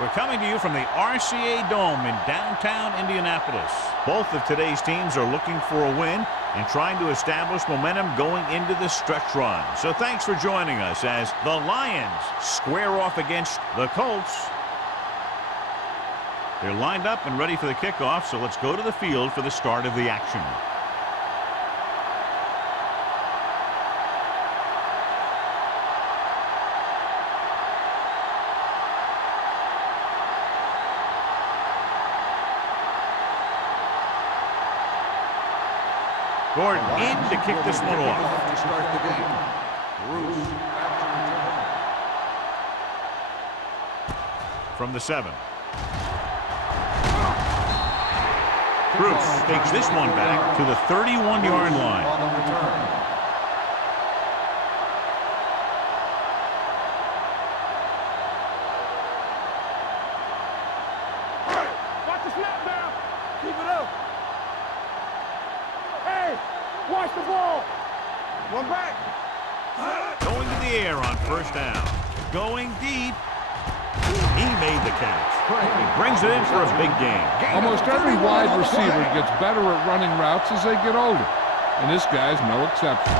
We're coming to you from the RCA Dome in downtown Indianapolis. Both of today's teams are looking for a win and trying to establish momentum going into the stretch run. So thanks for joining us as the Lions square off against the Colts. They're lined up and ready for the kickoff, so let's go to the field for the start of the action. Gordon in to kick this one off. To start the game. Bruce from the 7. Bruce takes this one back to the 31-yard line. On the return. Watch the snap now. Keep it up. Hey, watch the ball. One back. Going to the air on first down. Going deep. He made the catch. He brings it in for a big gain. Almost every wide receiver gets better at running routes as they get older, and this guy's no exception.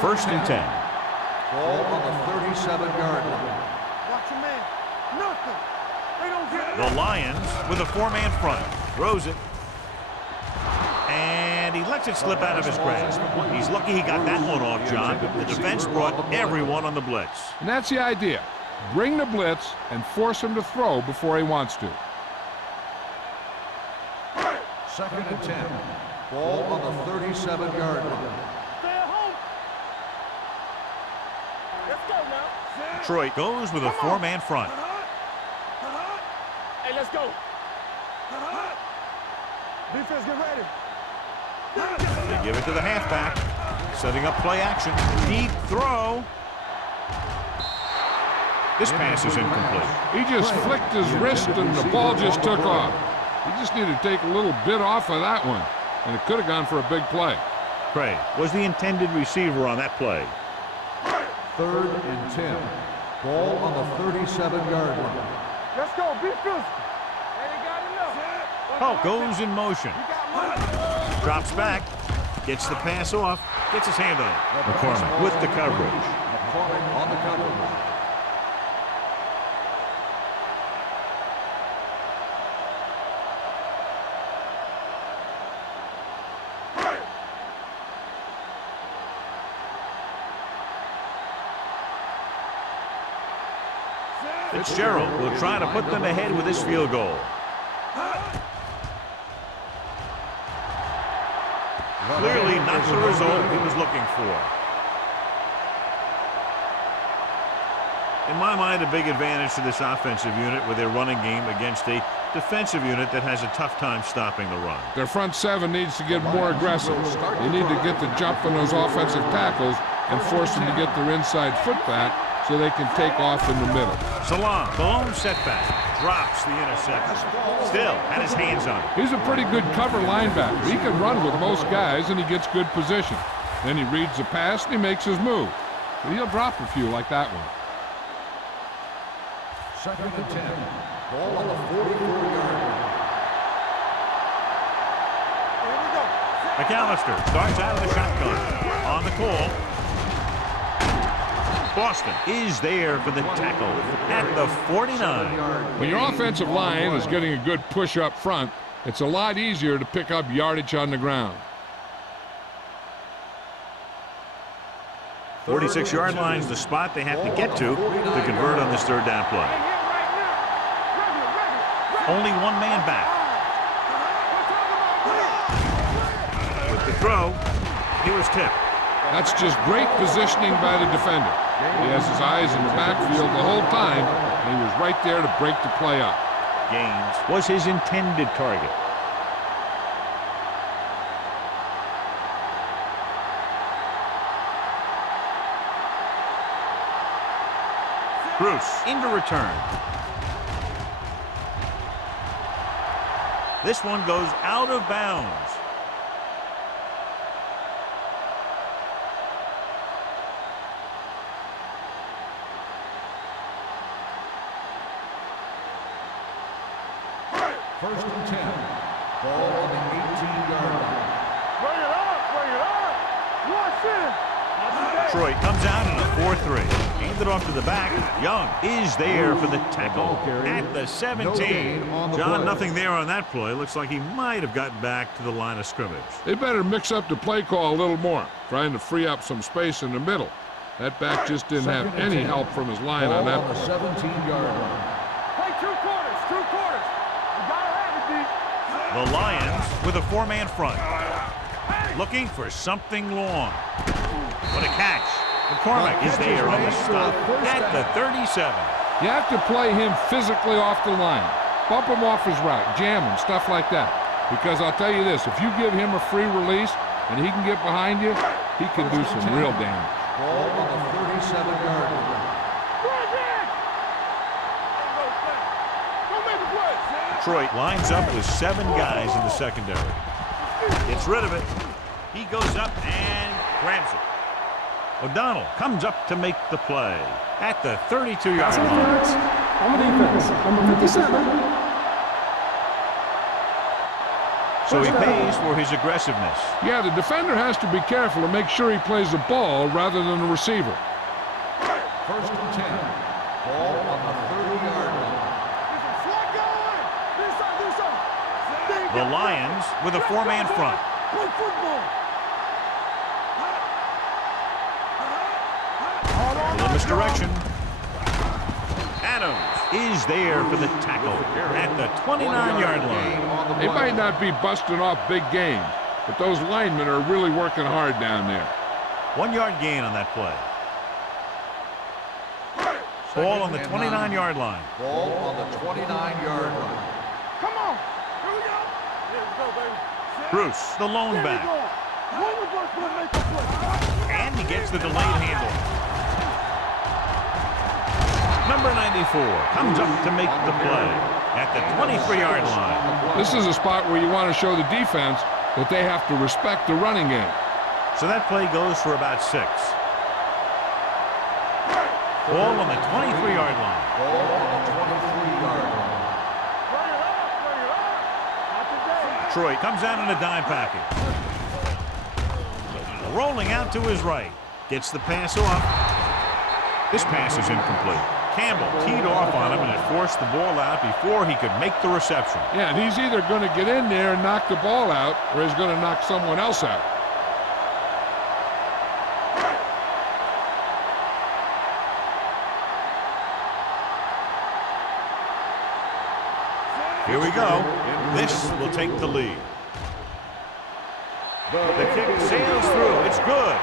First and 10. Ball on the 37-yard line. Watch your man. Nothing. They don't get The Lions with a 4-man front. Throws it. And he lets it slip out of his grasp. He's lucky he got that one off, John. The defense brought everyone on the blitz. And that's the idea. Bring the blitz and force him to throw before he wants to. Second and 10. Ball on the 37-yard line. Stay at home. Let's go now. Detroit goes with a 4-man front. Hey, let's go. Defense, get ready. They give it to the halfback. Setting up play action. Deep throw. This pass is incomplete. He just flicked his wrist and the ball just took off. He just needed to take a little bit off of that one, and it could have gone for a big play. Craig was the intended receiver on that play. Third and 10. Ball on the 37-yard line. Let's go. Be physical. Hey, they got enough. Hulk goes in motion. Drops back. Gets the pass off. Gets his hand on it. McCormick with the coverage. McCormick on the coverage. Fitzgerald will try to put them ahead with this field goal. Clearly not the result he was looking for. In my mind, a big advantage to this offensive unit with their running game against a defensive unit that has a tough time stopping the run. Their front 7 needs to get more aggressive. They need to get the jump on those offensive tackles and force them to get their inside foot back so they can take off in the middle. Salam, the lone setback, drops the interception. Still had his hands on it. He's a pretty good cover linebacker. He can run with most guys, and he gets good position. Then he reads the pass, and he makes his move. But he'll drop a few like that one. Second and 10. Ball on the 44-yard line. Here we go. McAllister starts out of the shotgun. On the call. Boston is there for the tackle at the 49. When your offensive line is getting a good push up front, it's a lot easier to pick up yardage on the ground. 46-yard line is the spot they have to get to convert on this third down play. Only one man back. With the throw, he was tipped. That's just great positioning by the defender. He has his eyes in the backfield the whole time, and he was right there to break the play up. Gaines was his intended target. Bruce into return. This one goes out of bounds. First and 10. Ball on the 18-yard line. Bring it up, bring it up. Watch it. Detroit comes out in a 4-3. Handed off to the back. Young is there for the tackle at the 17. John, nothing there on that play. Looks like he might have gotten back to the line of scrimmage. They better mix up the play call a little more, trying to free up some space in the middle. That back just didn't have any help from his line on that play. On the 17-yard line. Play two quarters, two quarters. You gotta have it, D. The Lions with a four-man front. Looking for something long. What a catch. McCormick is there on the stop at the 37. You have to play him physically off the line. Bump him off his route, jam him, stuff like that. Because I'll tell you this, if you give him a free release and he can get behind you, he can do some real damage. Ball on the 37-yard line. Detroit lines up with 7 guys in the secondary. Gets rid of it. He goes up and grabs it. O'Donnell comes up to make the play at the 32-yard line. On the defense, number 57. So he pays for his aggressiveness. Yeah, the defender has to be careful to make sure he plays the ball rather than the receiver. First and 10. Ball on the 30-yard line. The Lions with a four-man front. Play football. The misdirection. Adams is there for the tackle at the 29-yard line. They might not be busting off big game, but those linemen are really working hard down there. 1-yard gain on that play. Ball on the 29-yard line. Ball on the 29-yard line. Come on. Here we go. Let's go, baby. Bruce, the lone back. And he gets the delayed handle. Number 94 comes up to make the play at the 23-yard line. This is a spot where you want to show the defense that they have to respect the running game. So that play goes for about 6. Ball on the 23-yard line. Ball on the 23-yard line. Detroit comes out in a dime package. Rolling out to his right. Gets the pass off. This pass is incomplete. Campbell teed off on him, and it forced the ball out before he could make the reception. Yeah, and he's either going to get in there and knock the ball out, or he's going to knock someone else out. Here we go. This will take the lead. The kick sails through. It's good.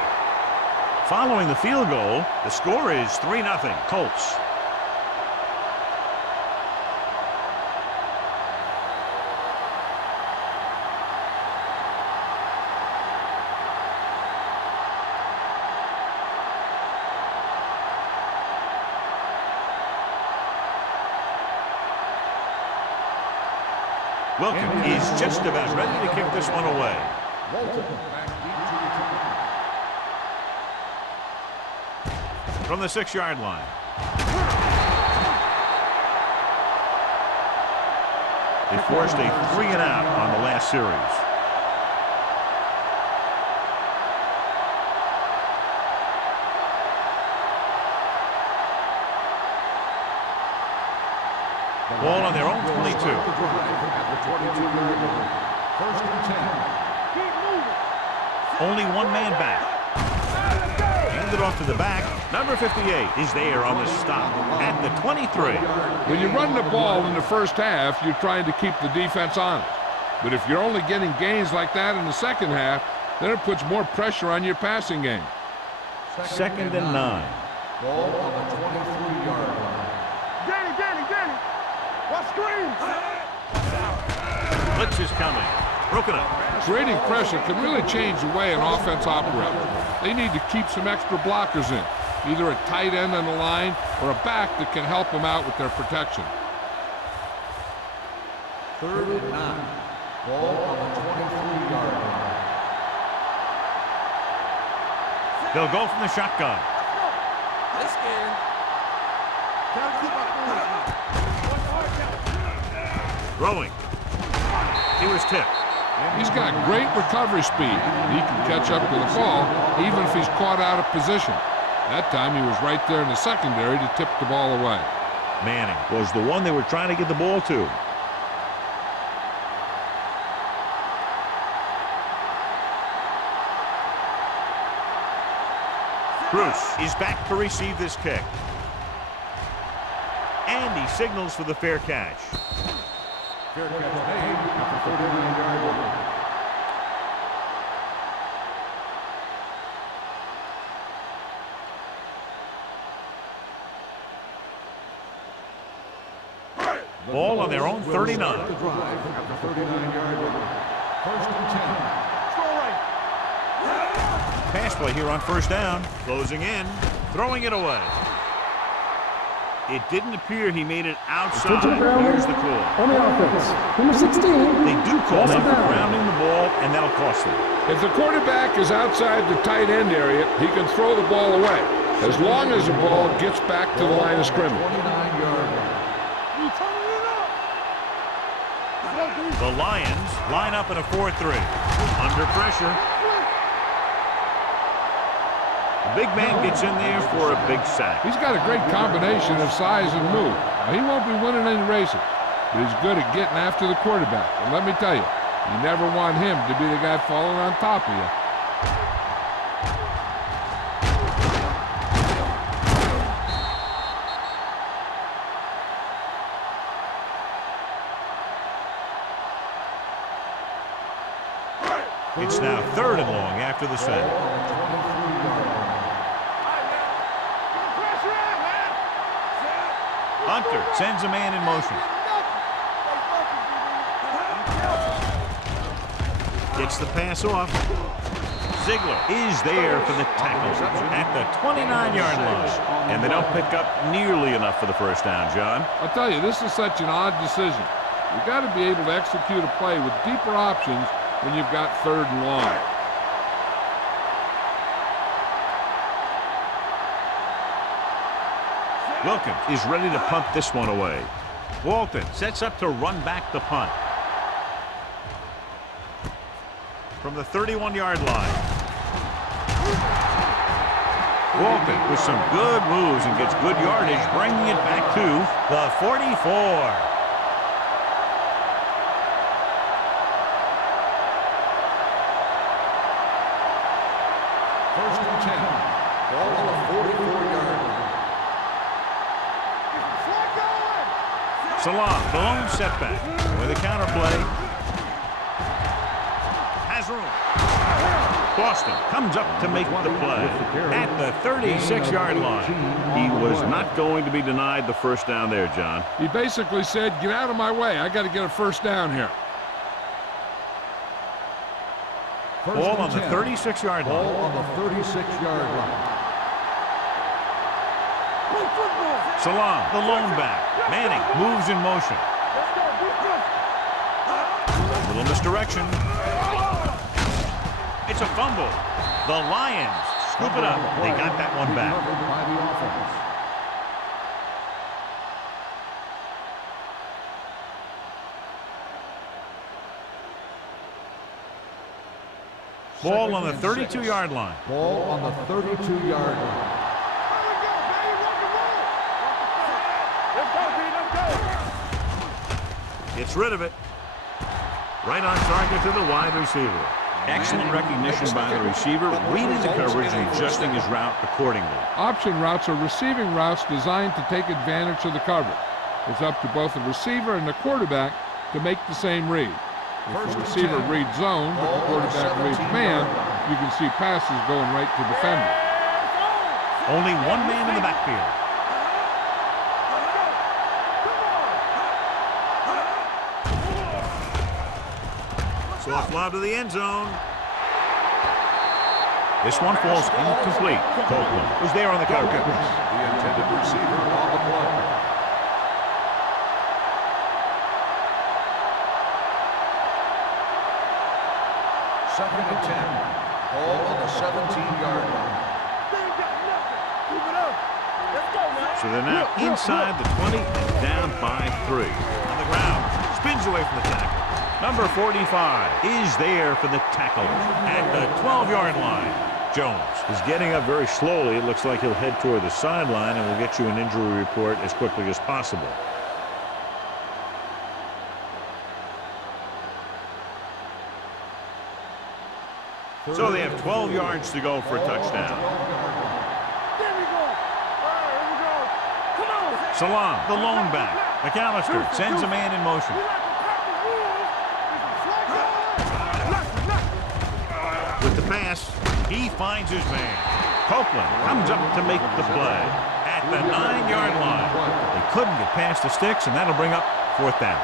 Following the field goal, the score is 3-0 Colts. Wilkin is just about ready to kick this one away. From the 6-yard line. They forced a 3-and-out on the last series. Ball on their own 22. First and 10. Only one man back. Handed off to the back. Number 58 is there on the stop at the 23. When you run the ball in the first half, you're trying to keep the defense honest. But if you're only getting gains like that in the second half, then it puts more pressure on your passing game. Second and 9. Ball on the 23-yard line. Danny. What screams? Blitz is coming. Broken up. Creating pressure can really change the way an offense operates. They need to keep some extra blockers in, either a tight end on the line or a back that can help them out with their protection. Third and 9. Ball on the 23-yard line. They'll go from the shotgun. This game. Throwing. He was tipped. He's got great recovery speed. He can catch up to the ball even if he's caught out of position. That time he was right there in the secondary to tip the ball away. Manning was the one they were trying to get the ball to. Bruce is back to receive this kick. And he signals for the fair catch. Fair catch made at the 39-yard line. Ball on their own 39. The drive at the 39-yard line. First and 10. Pass play here on first down. Closing in. Throwing it away. It didn't appear he made it outside. Here's the call. On the offense, number 16. They do call him for grounding the ball, and that'll cost them. If the quarterback is outside the tight end area, he can throw the ball away, as long as the ball gets back to the line of scrimmage. 29-yard line. The Lions line up in a 4-3. Under pressure. The big man gets in there for a big sack. He's got a great combination of size and move. Now, he won't be winning any races, but he's good at getting after the quarterback. And let me tell you, you never want him to be the guy falling on top of you. It's now 3rd and long after the set. Hunter sends a man in motion. Gets the pass off. Ziegler is there for the tackle at the 29-yard line. And they don't pick up nearly enough for the first down, John. I'll tell you, this is such an odd decision. You've got to be able to execute a play with deeper options when you've got 3rd and long. Wilkins is ready to punt this one away. Walton sets up to run back the punt. From the 31-yard line. Walton with some good moves and gets good yardage, bringing it back to the 44. First and 10. Ball on the 44-yard line. Salam, the lone setback with a counter play. Has room. Boston comes up to make the play at the 36-yard line. He was not going to be denied the first down there, John. He basically said, get out of my way. I got to get a first down here. Ball on the 36-yard line. Ball on the 36-yard line. Salam, the lone back. Manning moves in motion. A little misdirection. It's a fumble. The Lions scoop it up. They got that one back. By the offense. Ball on the 32-yard line. Ball on the 32-yard line. Gets rid of it. Right on target to the wide receiver. Excellent recognition by the receiver, reading the coverage and adjusting his route accordingly. Option routes are receiving routes designed to take advantage of the coverage. It's up to both the receiver and the quarterback to make the same read. If the receiver reads zone, but the quarterback reads man, you can see passes going right to defender. Only one man in the backfield. Soft lob to the end zone. This one falls incomplete. Copeland was there on the coverage. The intended receiver on the play. 2nd and 10. Ball on the 17-yard line. Keep it up. Let's go, man. So they're now inside the 20 and down by 3. On the ground, spins away from the tackle. Number 45 is there for the tackle at the 12-yard line. Jones is getting up very slowly. It looks like he'll head toward the sideline, and we'll get you an injury report as quickly as possible. So they have 12 yards to go for a touchdown. There we go. All right, here we go. Come on. Salam, the lone back. McAllister sends a man in motion. We like to practice rules. With the pass, he finds his man. Copeland comes up to make the play at the 9-yard line. They couldn't get past the sticks, and that'll bring up 4th down.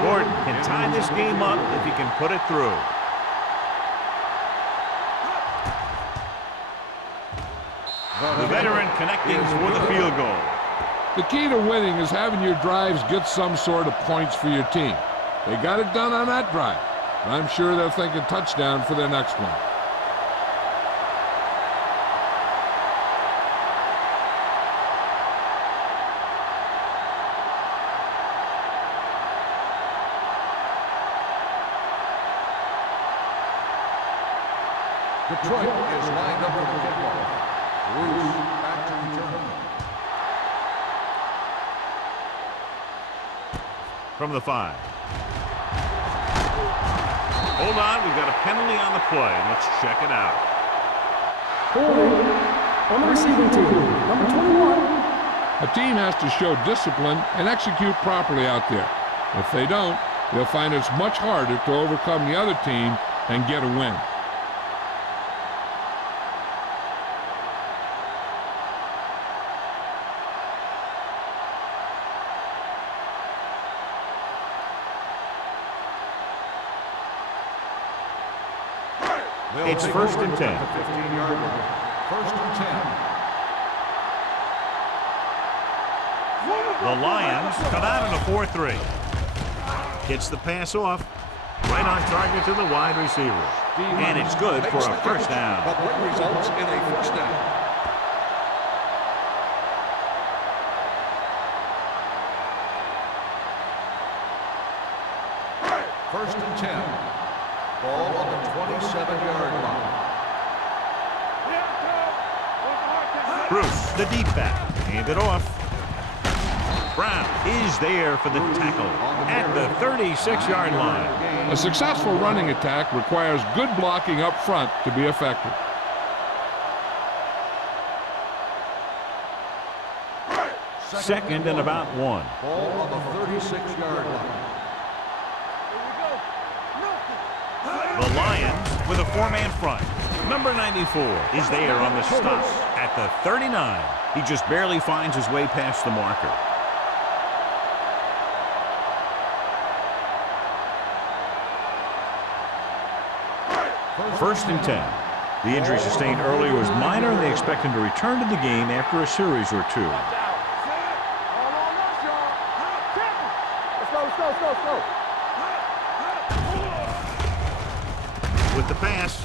Gordon can tie this game up if he can put it through. The veteran connecting for the field goal. The key to winning is having your drives get some sort of points for your team. They got it done on that drive. And I'm sure they'll think a touchdown for their next one. Detroit is lined up for the kickoff. Bruce back to return. From the 5. Hold on, we've got a penalty on the play. Let's check it out. Holding on the receiving team. Number 21. A team has to show discipline and execute properly out there. If they don't, they'll find it's much harder to overcome the other team and get a win. It's 1st and 10. 15-yard line. 1st and 10. The Lions come out in a 4-3. Gets the pass off. Right on target to the wide receiver. And it's good for a 1st down. But what results in a 1st down? First and 10. Ball on the 27-yard line. Bruce, the deep back. Hand it off. Brown is there for the tackle at the 36-yard line. A successful running attack requires good blocking up front to be effective. Second and about 1. Ball on the 36-yard line. The Lions with a 4-man front. Number 94 is there on the stop at the 39. He just barely finds his way past the marker. First and 10. The injury sustained earlier was minor, and they expect him to return to the game after a series or 2. Let's go. With the pass,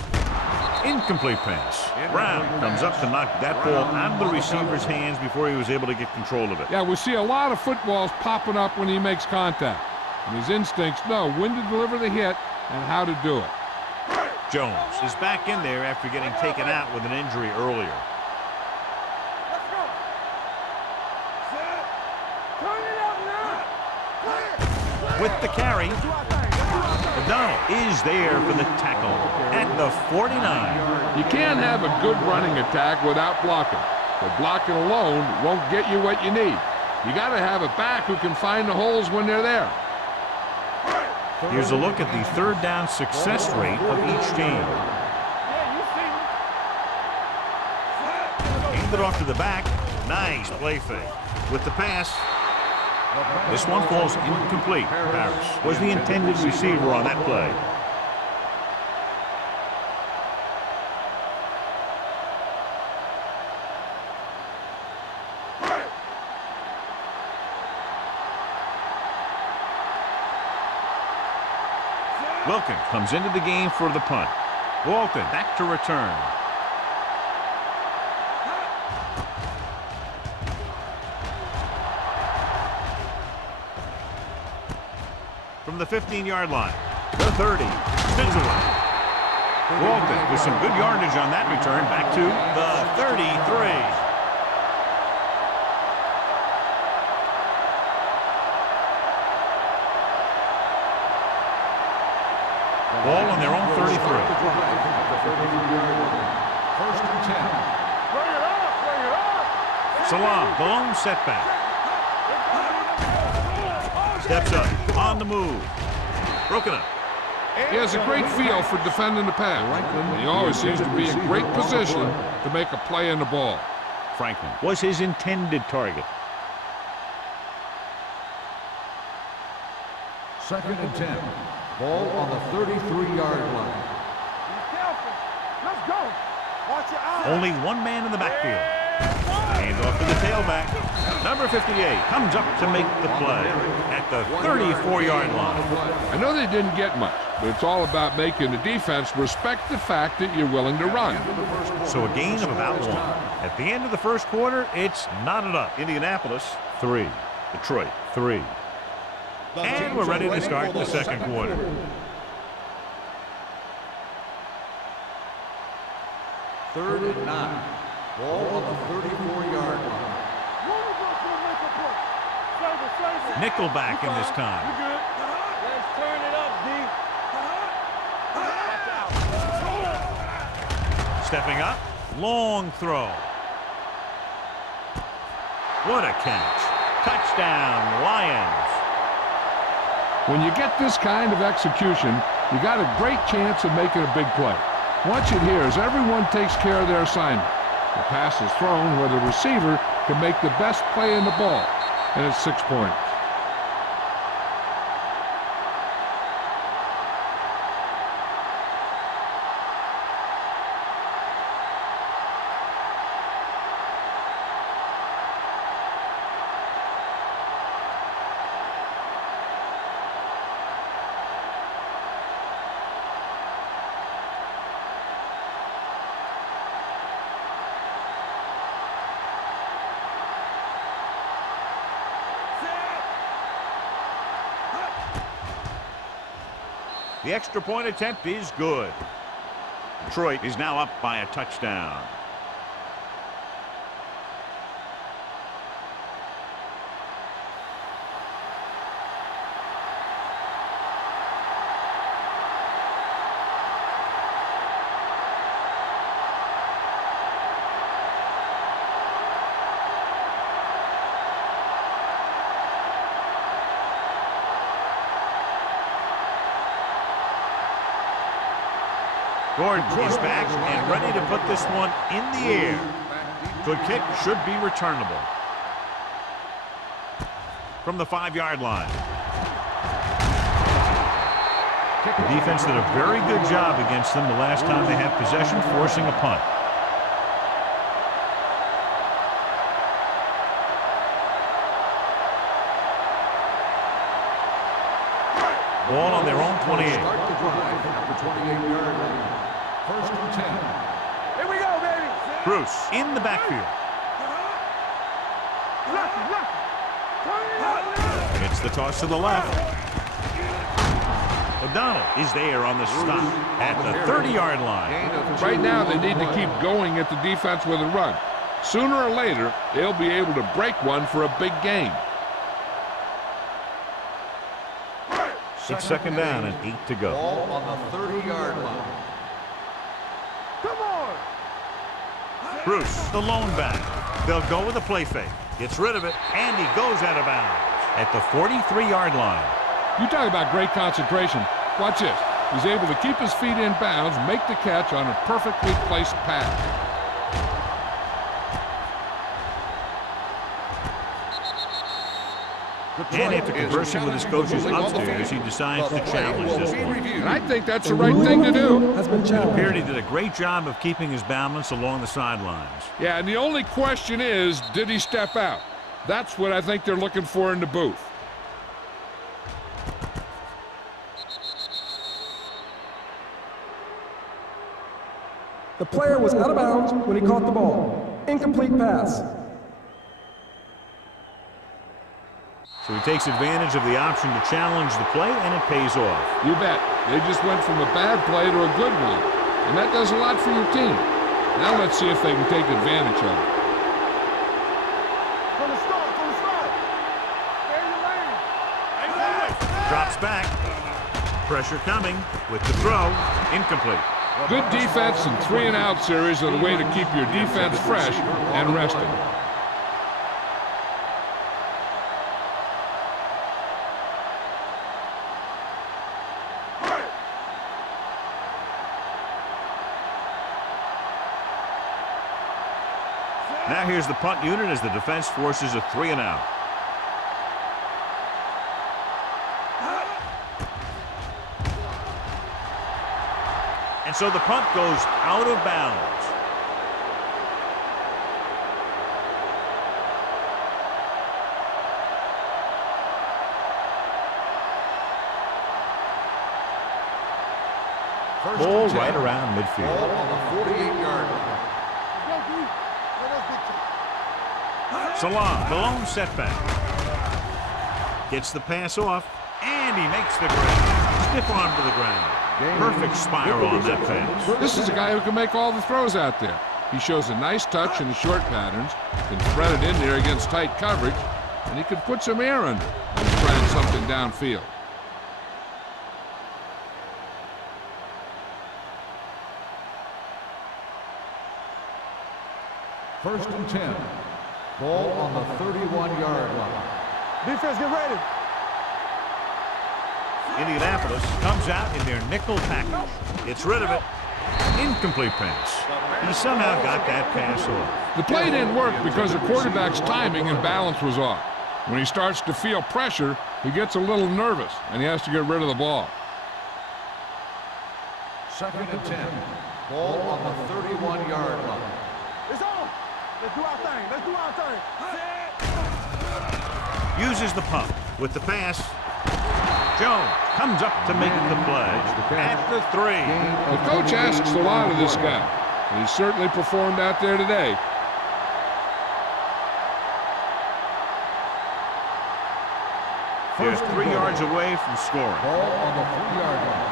incomplete pass. Brown comes up to knock that ball out of the receiver's hands before he was able to get control of it. Yeah, we see a lot of footballs popping up when he makes contact. And his instincts know when to deliver the hit and how to do it. Jones is back in there after getting taken out with an injury earlier. Let's go. Turn it up now. With the carry, O'Donnell is there for the tackle at the 49. You can't have a good running attack without blocking. But blocking alone won't get you what you need. You got to have a back who can find the holes when they're there. Here's a look at the 3rd down success rate of each team. Hand it off to the back. Nice play fake. With the pass, this one falls incomplete. Harris was the intended receiver on that play. Wilkins comes into the game for the punt. Walton back to return. From the 15-yard line, the 30, spins away. Walton with some good yardage on that return, back to the 33. Ball on their own 33. First and 10. Bring it up, bring it up. Salam, the lone setback. Steps up, on the move. Broken up. He has a great feel for defending the pass. And he always seems to be in great position to make a play in the ball. Franklin was his intended target. Second and 10. Ball on the 33-yard line. Be careful. Let's go. Watch your eyes. Only one man in the backfield. Hands off to the tailback. Number 58 comes up to make the play at the 34-yard line. I know they didn't get much, but it's all about making the defense respect the fact that you're willing to run. So a gain of about 1. At the end of the first quarter, it's knotted up. Indianapolis, 3. Detroit, 3. And we're ready to start the second quarter. Third and 9. Ball on the 34-yard line. Nickelback in this time. You good? Let's turn it up, D. Watch out. Stepping up, long throw. What a catch. Touchdown, Lions. When you get this kind of execution, you got a great chance of making a big play. Watch it here as everyone takes care of their assignment. The pass is thrown where the receiver can make the best play in the ball, and it's 6 points. The extra point attempt is good. Detroit is now up by a touchdown. Gordon is back and ready to put this one in the air. Good kick, should be returnable. From the 5-yard line. The defense did a very good job against them the last time they had possession, forcing a punt. Ball on their own 28. Start the drive at the 28-yard line. First and 10. Here we go, baby. Bruce in the backfield. It's the toss to the left. O'Donnell is there on the stop at the 30-yard line. Right now, they need to keep going at the defense with a run. Sooner or later, they'll be able to break one for a big gain. It's second down and 8 to go. Ball on the 30-yard line. Come on. Bruce, the lone back. They'll go with a play fake. Gets rid of it, and he goes out of bounds at the 43-yard line. You talk about great concentration. Watch this. He's able to keep his feet in bounds, make the catch on a perfectly placed pass. And after conversing with his coaches upstairs, he decides to challenge this one. And I think that's the right thing to do. Has been It challenged. appeared he did a great job of keeping his balance along the sidelines. Yeah, and the only question is, did he step out? That's what I think they're looking for in the booth. The player was out of bounds when he caught the ball. Incomplete pass. So he takes advantage of the option to challenge the play, and it pays off. You bet. They just went from a bad play to a good one. And that does a lot for your team. Now let's see if they can take advantage of it. From the start. Stay in your lane. Drops back. Pressure coming with the throw. Incomplete. Good defense and 3-and-out series are the way to keep your defense fresh and rested. Now here's the punt unit as the defense forces a 3-and-out. And so the punt goes out of bounds. Ball right around midfield. Ball on the 48-yard line. Salah, the lone setback. Gets the pass off, and he makes the grab. Stiff arm to the ground. Perfect spiral on that pass. This is a guy who can make all the throws out there. He shows a nice touch in the short patterns, can thread it in there against tight coverage, and he can put some air under when he's trying something downfield. First and 10. Ball on the 31-yard line. Defense, get ready. Indianapolis comes out in their nickel package. Gets rid of it. Incomplete pass. He somehow got that pass off. The play didn't work because the quarterback's timing and balance was off. When he starts to feel pressure, he gets a little nervous, and he has to get rid of the ball. Second and 10. Ball on the 31-yard line. It's on. Let's do our thing. Let's do our thing. Uses the pump with the pass. Jones comes up to make the play at the 3. The coach asks a lot of this guy, and he certainly performed out there today. They're 3 yards away from scoring. Ball on the 3-yard line.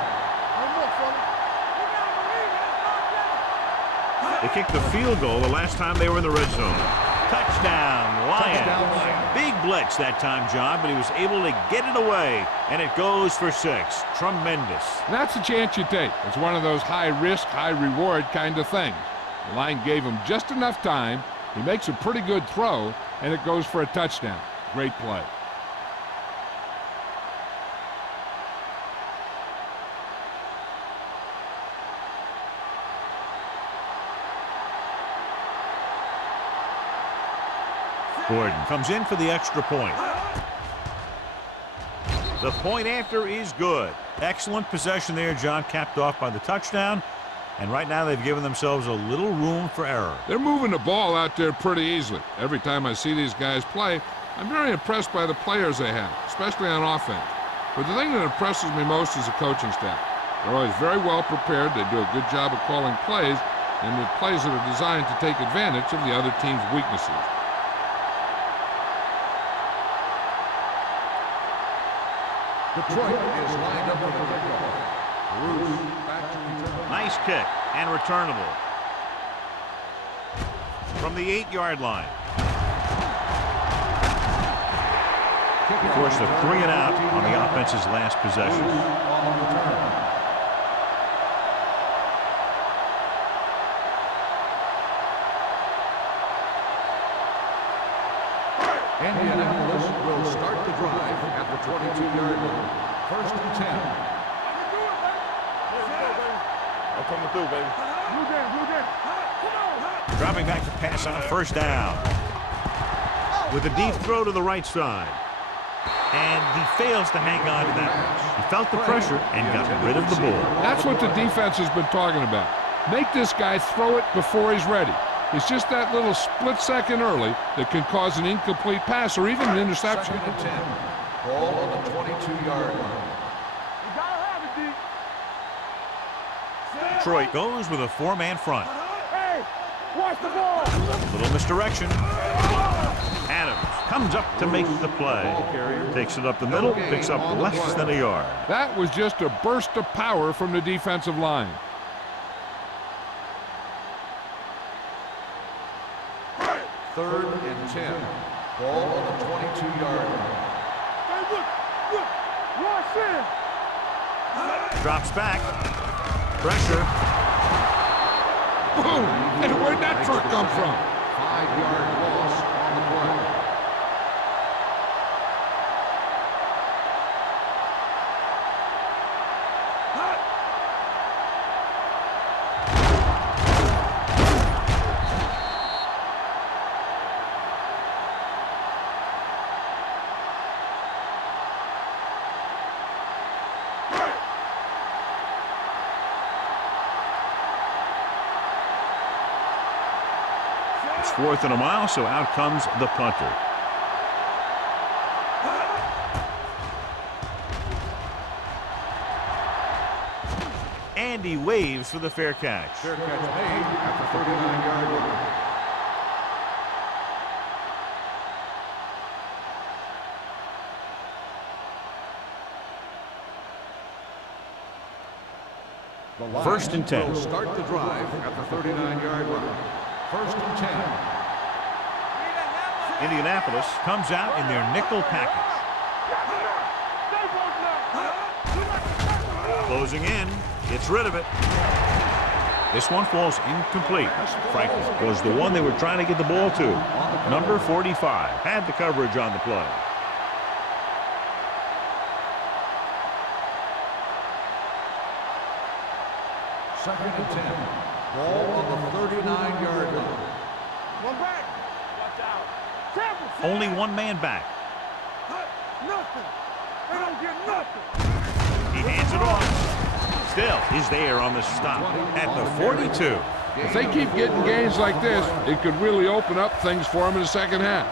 They kicked the field goal the last time they were in the red zone. Touchdown, Lions. Big blitz that time, John, but he was able to get it away, and it goes for 6. Tremendous. That's a chance you take. It's one of those high-risk, high-reward kind of things. The line gave him just enough time. He makes a pretty good throw, and it goes for a touchdown. Great play. Gordon comes in for the extra point. The point after is good. Excellent possession there, John, capped off by the touchdown. And right now they've given themselves a little room for error. They're moving the ball out there pretty easily. Every time I see these guys play, I'm very impressed by the players they have, especially on offense. But the thing that impresses me most is the coaching staff. They're always very well prepared. They do a good job of calling plays, and with plays that are designed to take advantage of the other team's weaknesses. Detroit is lined up for the kickoff. Bruce back to return. Nice kick and returnable. From the 8-yard line. Forced a 3-and-out on the offense's last possession. On the return. Indianapolis will start the drive at the 22-yard line. First and 10. I'm coming through, baby. Blue game. Come on. Dropping back to pass on a first down. With a deep throw to the right side. And he fails to hang on to that. He felt the pressure and got rid of the ball. That's what the defense has been talking about. Make this guy throw it before he's ready. It's just that little split second early that can cause an incomplete pass or even an interception. Second and 10. Ball on the 22-yard line. You gotta have it, D. Detroit goes with a 4-man front. Watch the ball. Little misdirection. Adams comes up to make the play. Takes it up the middle, picks up less than a yard. That was just a burst of power from the defensive line. Third and 10. Ball on the 22-yard line. Hey, look. Watch in. Drops back. Pressure. Boom! And where'd that truck come from? 5-yard loss on the play. It's 4th and a mile, so out comes the punter. And he waves for the fair catch. Fair catch made at the 39-yard line. The Lions 1st and 10. will start the drive at the 39-yard line. 1st and 10. Indianapolis comes out in their nickel package. Closing in, gets rid of it. This one falls incomplete. Franklin was the one they were trying to get the ball to. Number 45 had the coverage on the play. Second and 10. Ball on the 39-yard line. One back. Watch out. Tampa. Only one man back. Nothing. They don't get nothing. He hands it off. Still, he's there on the stop at the 42. If they keep getting gains like this, it could really open up things for them in the second half.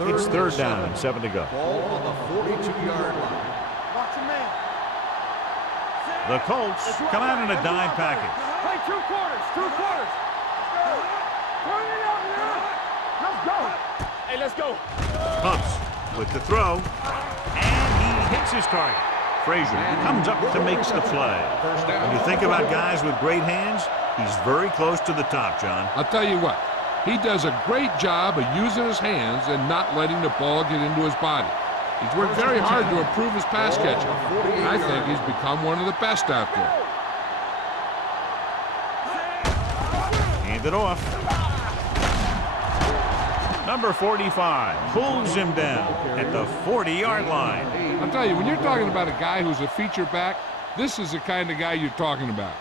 It's 3rd down and 7 to go. Ball on the 42-yard line. Watch your man. The Colts come out in a dime package. Play 2 quarters. 2 quarters. Turn it up now. Let's go. Hey, let's go. Pumps with the throw, and he hits his target. Frazier comes up to make the play. When you think about guys with great hands, he's very close to the top, John. I'll tell you what, he does a great job of using his hands and not letting the ball get into his body. He's worked very hard to improve his pass catching. I think he's become one of the best out there. Hand it off. Number 45 pulls him down at the 40-yard line. I'll tell you, when you're talking about a guy who's a feature back, this is the kind of guy you're talking about.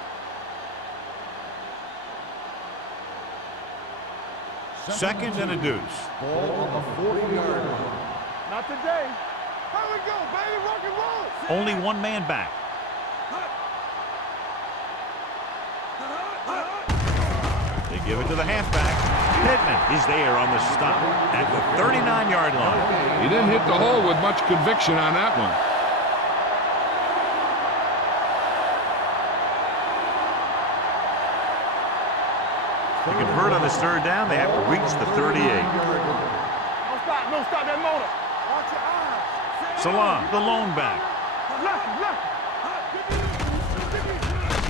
Second and a deuce. Ball on the 40-yard line. Not today. Here we go, baby. Rock and roll. Only one man back. They give it to the halfback. Pittman is there on the stop at the 39-yard line. He didn't hit the hole with much conviction on that one. To convert on this 3rd down, they have to reach the 38. No stop that motor. Watch your eyes. Salam, the lone back, Left.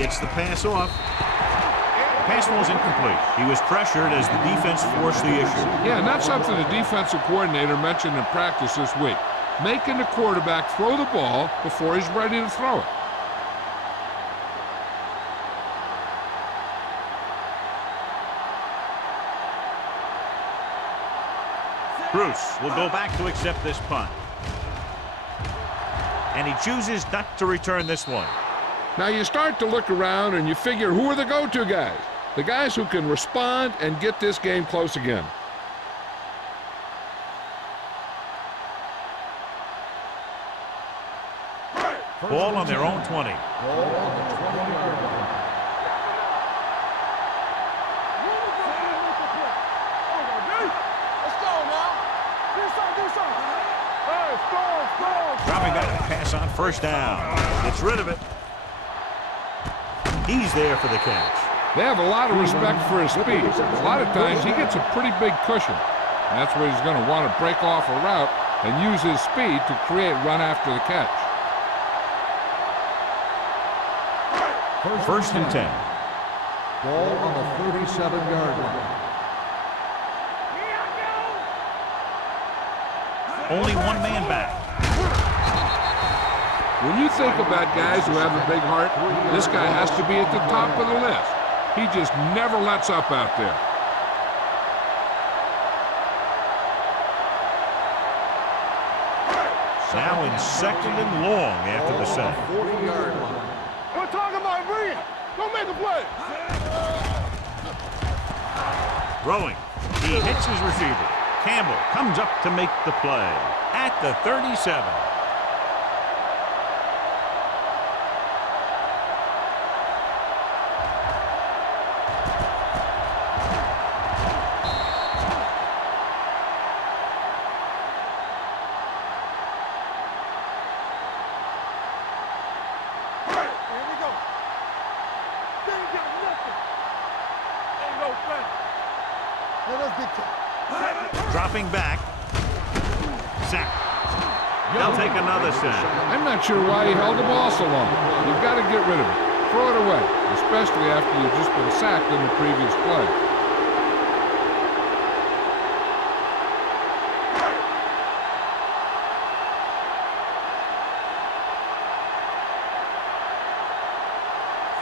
gets the pass off. The pass falls incomplete. He was pressured as the defense forced the issue. Yeah, and that's something the defensive coordinator mentioned in practice this week. Making the quarterback throw the ball before he's ready to throw it. Bruce will go back to accept this punt. And he chooses not to return this one. Now you start to look around and you figure, who are the go-to guys? The guys who can respond and get this game close again. Ball on their own 20. Ball on the 20-yard line. Let's go now. Do something. Hey, score. Dropping back to pass on 1st down. Gets rid of it. He's there for the catch. They have a lot of respect for his speed. A lot of times he gets a pretty big cushion. And that's where he's going to want to break off a route and use his speed to create run after the catch. First and 10. Ball on the 37-yard line. Only one man back. When you think about guys who have a big heart, this guy has to be at the top of the list. He just never lets up out there. Now in second and long after the sack. 40-yard line. We're talking about bringing. Go make a play. Throwing. He hits his receiver. Campbell comes up to make the play at the 37. Here we go. They ain't got nothing. Ain't no thing. Let us dictate. Dropping back. Sack. They'll take another sack. I'm not sure why he held the ball so long. You've got to get rid of it. Throw it away, especially after you've just been sacked in the previous play.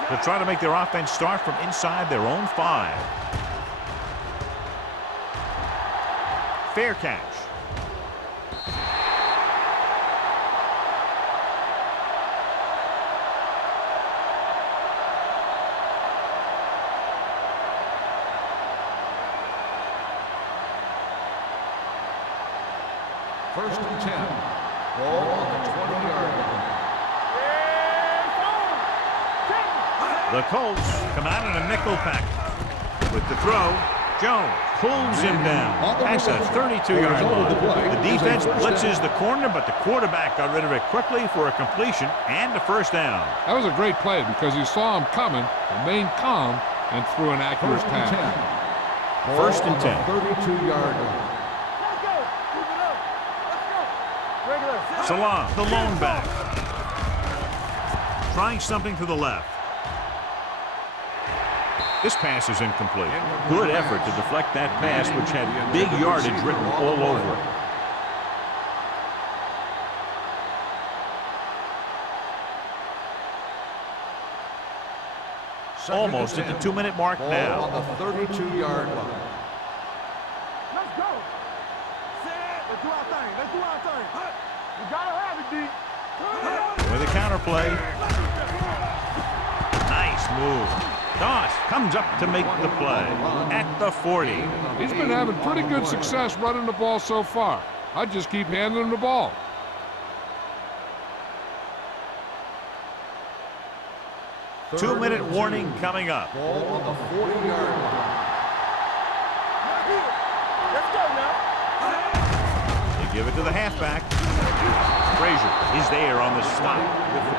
They'll try to make their offense start from inside their own 5. Fair catch. First and 10. Ball on the 20-yard line. The Colts come out in a nickel pack. With the throw, Jones pulls him down. That's a 32-yard line. The defense blitzes the corner, but the quarterback got rid of it quickly for a completion and a first down. That was a great play because he saw him coming, remained calm, and threw an accurate pass. First and 10. 32-yard line. Let's go. Keep it up. Let's go. Regular. Salam, the lone back. Trying something to the left. This pass is incomplete. Good effort to deflect that pass, which had big yardage written all over it. Almost at the 2-minute mark Ball now. on the 32-yard line. Let's go. Let's do our thing. Let's do our thing. We gotta have it, D. With a counterplay. Nice move. Doss comes up to make the play at the 40. He's been having pretty good success running the ball so far. I'd just keep handing him the ball. Two-minute warning coming up. Ball on the 40-yard line. Let's go now. They give it to the halfback. Frazier is there on the stop.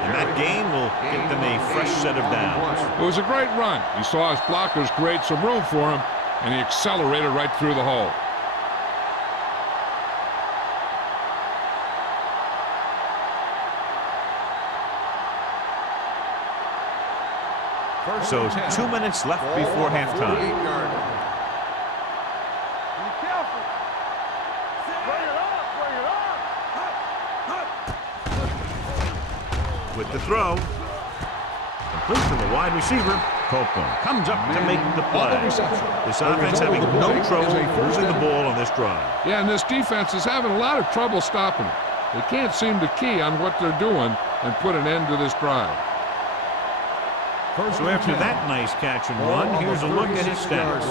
And that gain will get them a fresh set of downs. It was a great run. He saw his blockers create some room for him, and he accelerated right through the hole. So 2 minutes left before halftime. Be careful. Bring it up. Bring it up. With the throw. Complete to the wide receiver. Copeland comes up to make the play. This offense having no trouble losing the ball on this drive. Yeah, and this defense is having a lot of trouble stopping it. They can't seem to key on what they're doing and put an end to this drive. So after that nice catch and run, here's a look at his stats.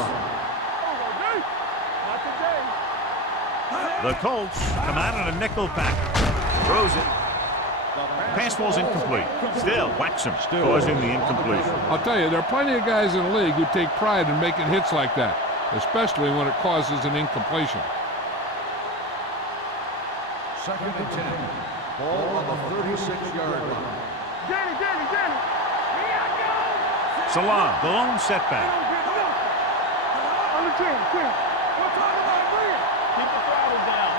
The Colts come out in a nickel pack. Throws it. Pass ball's incomplete. Still whacks him, causing the incompletion. I'll tell you, there are plenty of guys in the league who take pride in making hits like that, especially when it causes an incompletion. Second and 10. Ball on the 36-yard line. Danny. Salam, the lone setback. Under 10, 10. Keep the throttle down.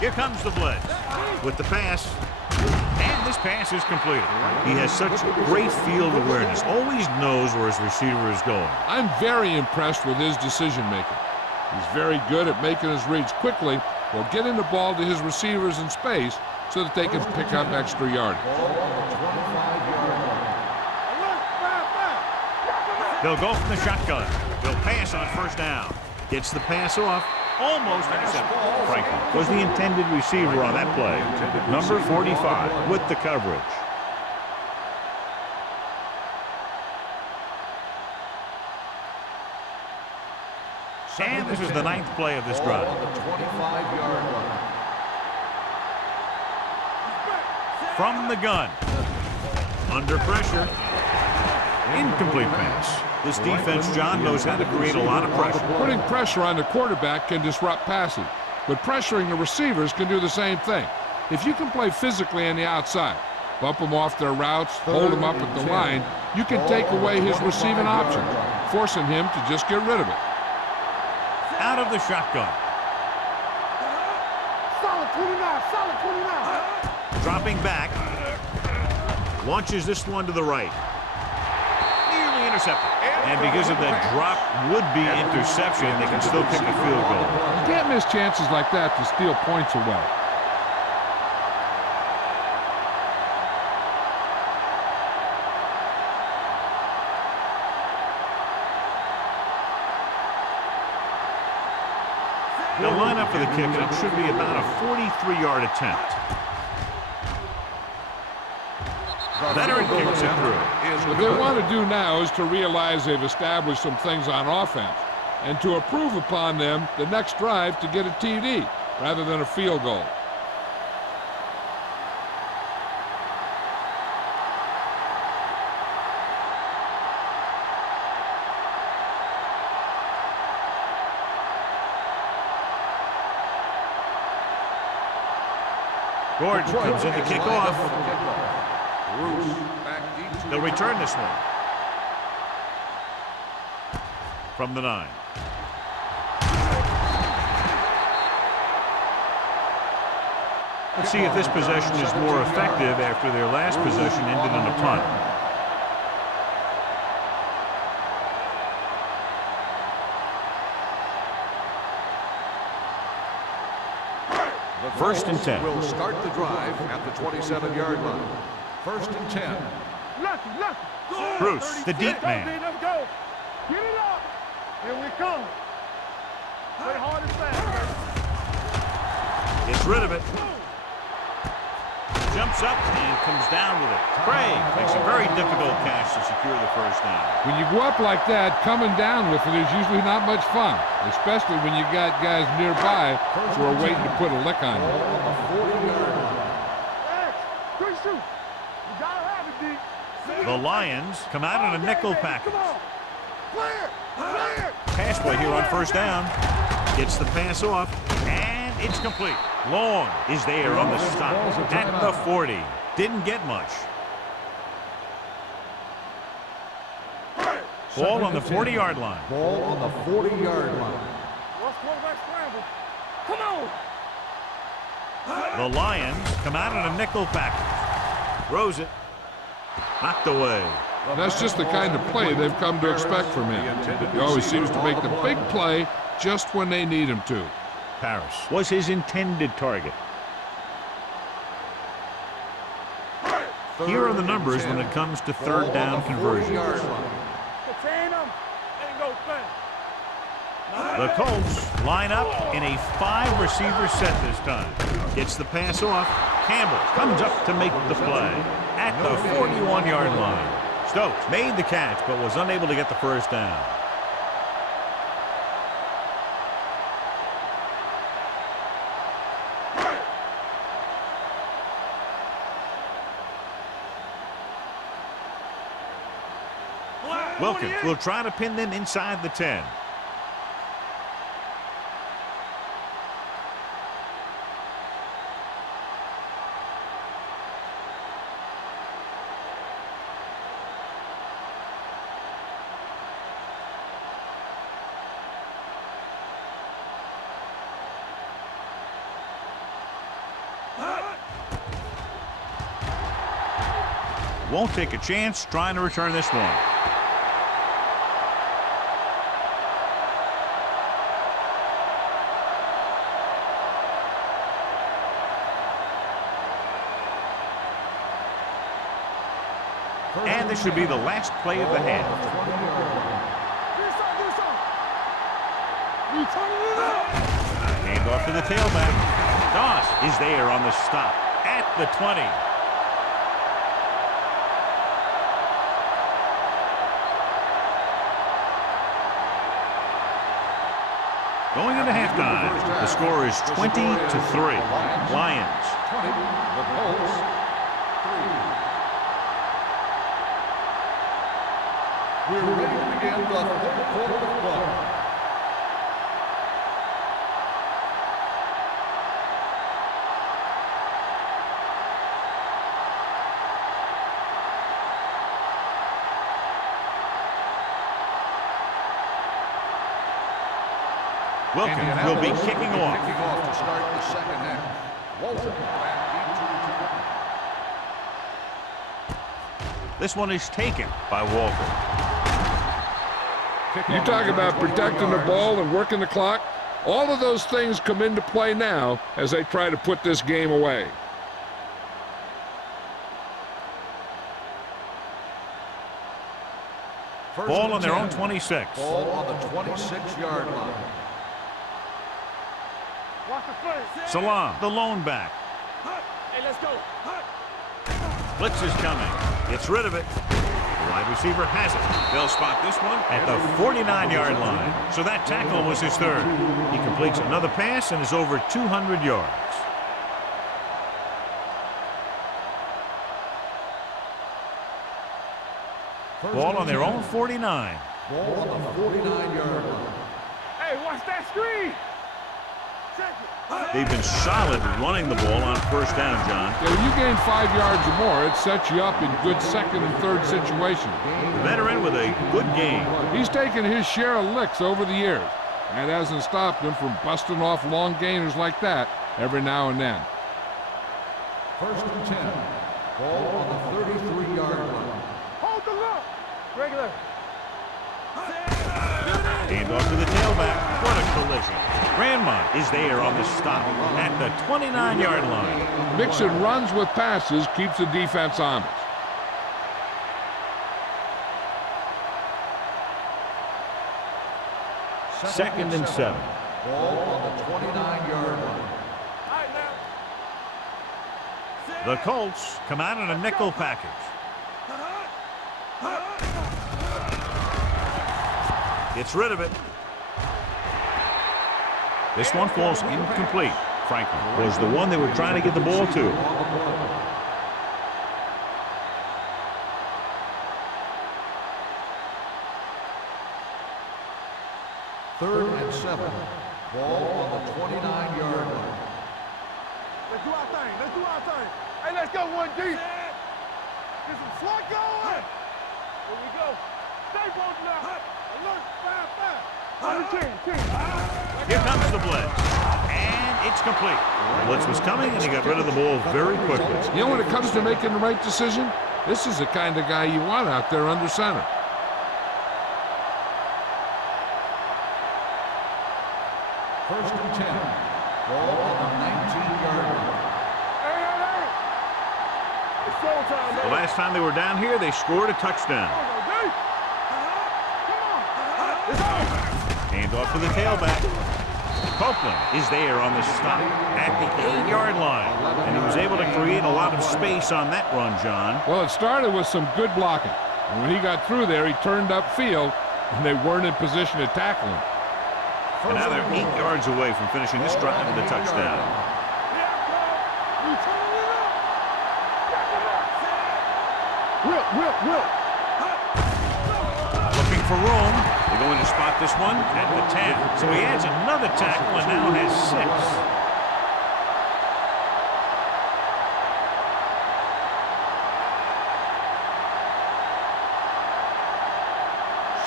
Here comes the blitz with the pass. And this pass is completed. He has such great field awareness, always knows where his receiver is going. I'm very impressed with his decision-making. He's very good at making his reads quickly while getting the ball to his receivers in space so that they can pick up extra yardage. They'll go from the shotgun. They'll pass on first down. Gets the pass off. Almost intercepted. Franklin was the intended receiver on that play. Number 45 with the coverage. And this is the 9th play of this drive. From the gun. Under pressure. Incomplete pass. This defense, John, knows how to create a lot of pressure. Putting pressure on the quarterback can disrupt passing, but pressuring the receivers can do the same thing. If you can play physically on the outside, bump them off their routes, hold them up at the line, you can take away his receiving options, forcing him to just get rid of it. Out of the shotgun. Solid 29, solid 29. Dropping back. Launches this one to the right. Nearly intercepted. And because of that drop would-be interception, they can still kick a field goal. You can't miss chances like that to steal points away. They'll line up for the kick, and it should be about a 43-yard attempt. Veteran kicks it through. What they want to do now is to realize they've established some things on offense and to improve upon them the next drive to get a TD rather than a field goal. Gordon comes in to kick off. They'll return this one. From the 9. Let's see if this possession is more effective after their last possession ended in a punt. First and 10. Will start the drive at the 27-yard line. First and 10. Lucky. Go. Bruce, the deep man. Let's go. Get it up. Here we come. Play hard and fast. Gets rid of it. Jumps up and comes down with it. Craig makes a very difficult catch to secure the first down. When you go up like that, coming down with it is usually not much fun, especially when you got guys nearby who are waiting to put a lick on you. Quick shoot. You gotta have it, D. The Lions come out in a nickel package. Come on. Clear. Pass play here on first down. Gets the pass off, and it's complete. Long is there on the stop at the 40. Didn't get much. Ball on the 40-yard line. Ball on the 40-yard line. What's quarterback scramble? Come on. The Lions come out in a nickel package. Throws it. Knocked away. That's just the kind of play they've come to expect from him. He always seems to make the big play just when they need him to. Paris was his intended target. Here are the numbers when it comes to third down conversions. Contain them. And go fast. The Colts line up in a 5-receiver set this time. Gets the pass off. Campbell comes up to make the play at the 41-yard line. Stokes made the catch but was unable to get the first down. Wilkins will try to pin them inside the 10. won't take a chance trying to return this one. And this should be the last play of the half. Hand off to the tailback. Doss is there on the stop at the 20. Going into halftime, the score is 20-3. Lions. 20, the Colts, 3. We're ready to begin the third quarter of play. Wilkins will be kicking off. Kicking off to start the second half. Walter back. This one is taken by Walter. You talk about protecting the ball and working the clock. All of those things come into play now as they try to put this game away. Ball on their own 26. Ball on the 26-yard line. Watch the face. Salam, the lone back. Hey, let's go. Blitz is coming. Gets rid of it. The wide receiver has it. They'll spot this one at the 49-yard line. So that tackle was his third. He completes another pass and is over 200 yards. Ball on their own 49. Ball on the 49-yard line. Hey, watch that screen. They've been solid running the ball on first down, John. Yeah, when you gain 5 yards or more, it sets you up in good second and third situations. The veteran with a good game. He's taken his share of licks over the years. That hasn't stopped him from busting off long gainers like that every now and then. First and 10. Ball on the 33-yard line. Hold the look. Regular. Hand off to the tailback. What a collision. Grandma is there on the stop at the 29-yard line. Mixing runs with passes keeps the defense honest. Second and 7. Ball on the 29-yard line. All right, now. The Colts come out in a nickel package. Gets rid of it. This one falls incomplete. Franklin was the one they were trying to get the ball to. Third and 7. Ball on the 29-yard line. Let's do our thing. Let's do our thing. Hey, let's go one deep. Get some slot going. Here we go. Stay posted now. Alert. Fast. Here comes the blitz. And it's complete. The blitz was coming, and he got rid of the ball very quickly. You know, when it comes to making the right decision, this is the kind of guy you want out there under center. First and 10. Ball on the 19-yard line. Hey. It's showtime, The man. last time they were down here, they scored a touchdown. Hand off to the tailback. Copeland is there on the stop at the 8-yard line. And he was able to create a lot of space on that run, John. Well, it started with some good blocking. And when he got through there, he turned upfield, and they weren't in position to tackle him. And now they're 8 yards away from finishing this drive with a touchdown. Will. Looking for room. They're going to spot this one at the 10. So he adds another tackle and now has 6.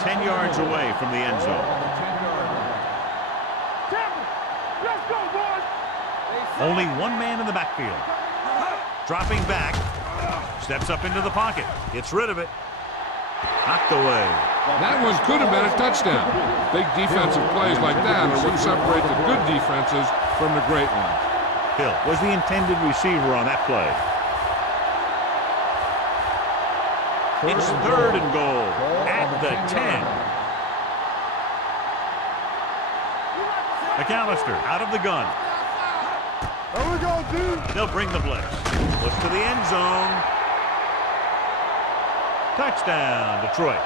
10 yards away from the end zone. Let's go, boys. Only one man in the backfield. Dropping back. Steps up into the pocket. Gets rid of it. Knocked away. That one could have been a touchdown. Big defensive plays like that are what separate the good defenses from the great ones. Hill was the intended receiver on that play. It's 3rd and goal at the 10. McAllister out of the gun. There we go, dude. They'll bring the blitz. Looks to the end zone. Touchdown, Detroit.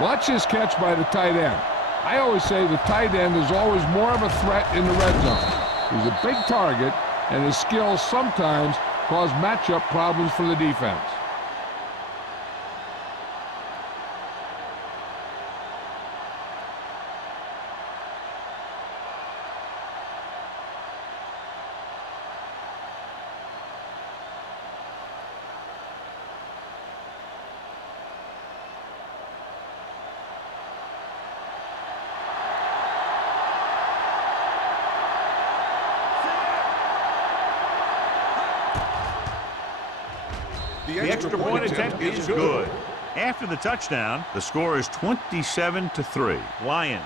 Watch this catch by the tight end. I always say the tight end is always more of a threat in the red zone. He's a big target, and his skills sometimes cause matchup problems for the defense. The extra point attempt is good. After the touchdown, the score is 27-3. Lions.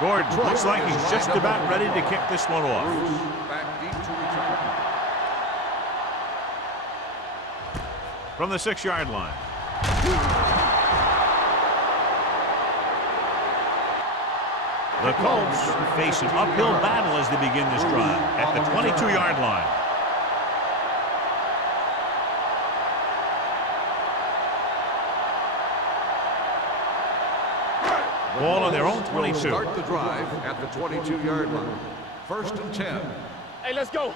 Gordon looks like he's just about ready to kick this one off. From the 6-yard line. The Colts face an uphill battle as they begin this drive at the 22-yard line. Ball on their own 22. Start the drive at the 22-yard line. 1st and 10. Hey, let's go.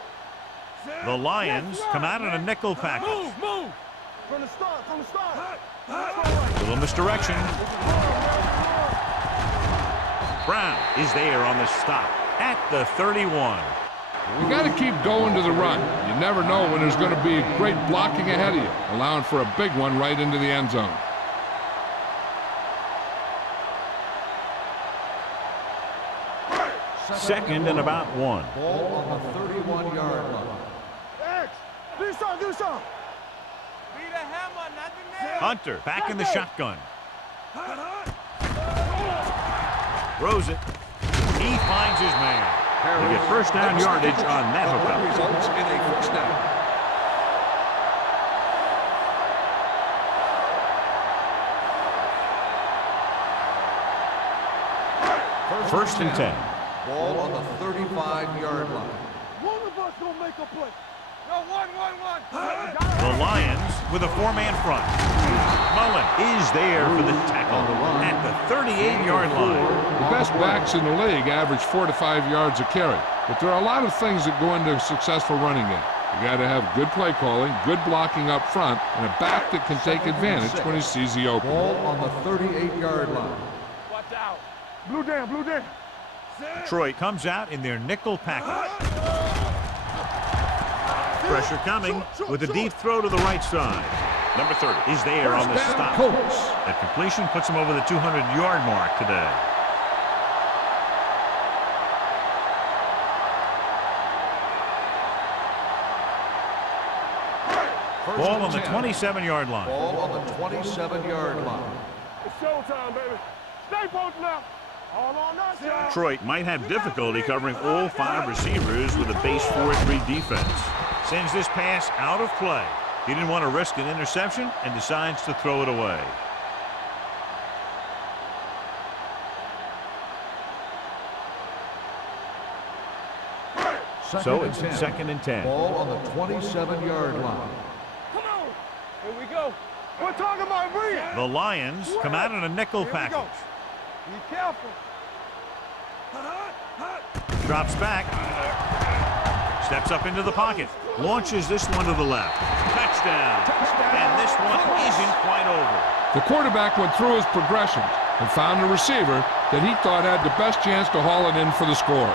The Lions come out in a nickel package. Move. From the start. Little misdirection. Brown is there on the stop at the 31. You got to keep going to the run. You never know when there's going to be great blocking ahead of you, allowing for a big one right into the end zone. Second and about 1. Ball on the 31-yard line. X, do some. Be the hammer, not the nail. Hunter back in the shotgun. Throws it. He finds his man. They get first down yardage on that hookup. Results in a first down. First and 10. Ball on the 35-yard line. One of us gonna make a play. No, one. The Lions with a 4-man front. Mullen is there for the tackle at the 38-yard line. The best backs in the league average 4 to 5 yards a carry. But there are a lot of things that go into a successful running game. You got to have good play calling, good blocking up front, and a back that can take advantage when he sees the opening. Ball on the 38-yard line. Watch out. Blue down. Detroit comes out in their nickel package. Pressure coming with a deep throw to the right side. Number 30 is there on the stop. That completion puts him over the 200-yard mark today. Ball on the 27-yard line. Ball on the 27-yard line. It's showtime, baby. Stay posted up. All on us, y'all. Detroit might have difficulty covering all 5 receivers with a base 4-3 defense. Sends this pass out of play. He didn't want to risk an interception and decides to throw it away. So it's 2nd and 10. Ball on the 27-yard line. Come on. Here we go. We're talking about Reed. The Lions come out in a nickel package. Be careful. Drops back. Steps up into the pocket. Launches this one to the left. Touchdown. And this one isn't quite over. The quarterback went through his progressions. and found a receiver that he thought had the best chance to haul it in for the score.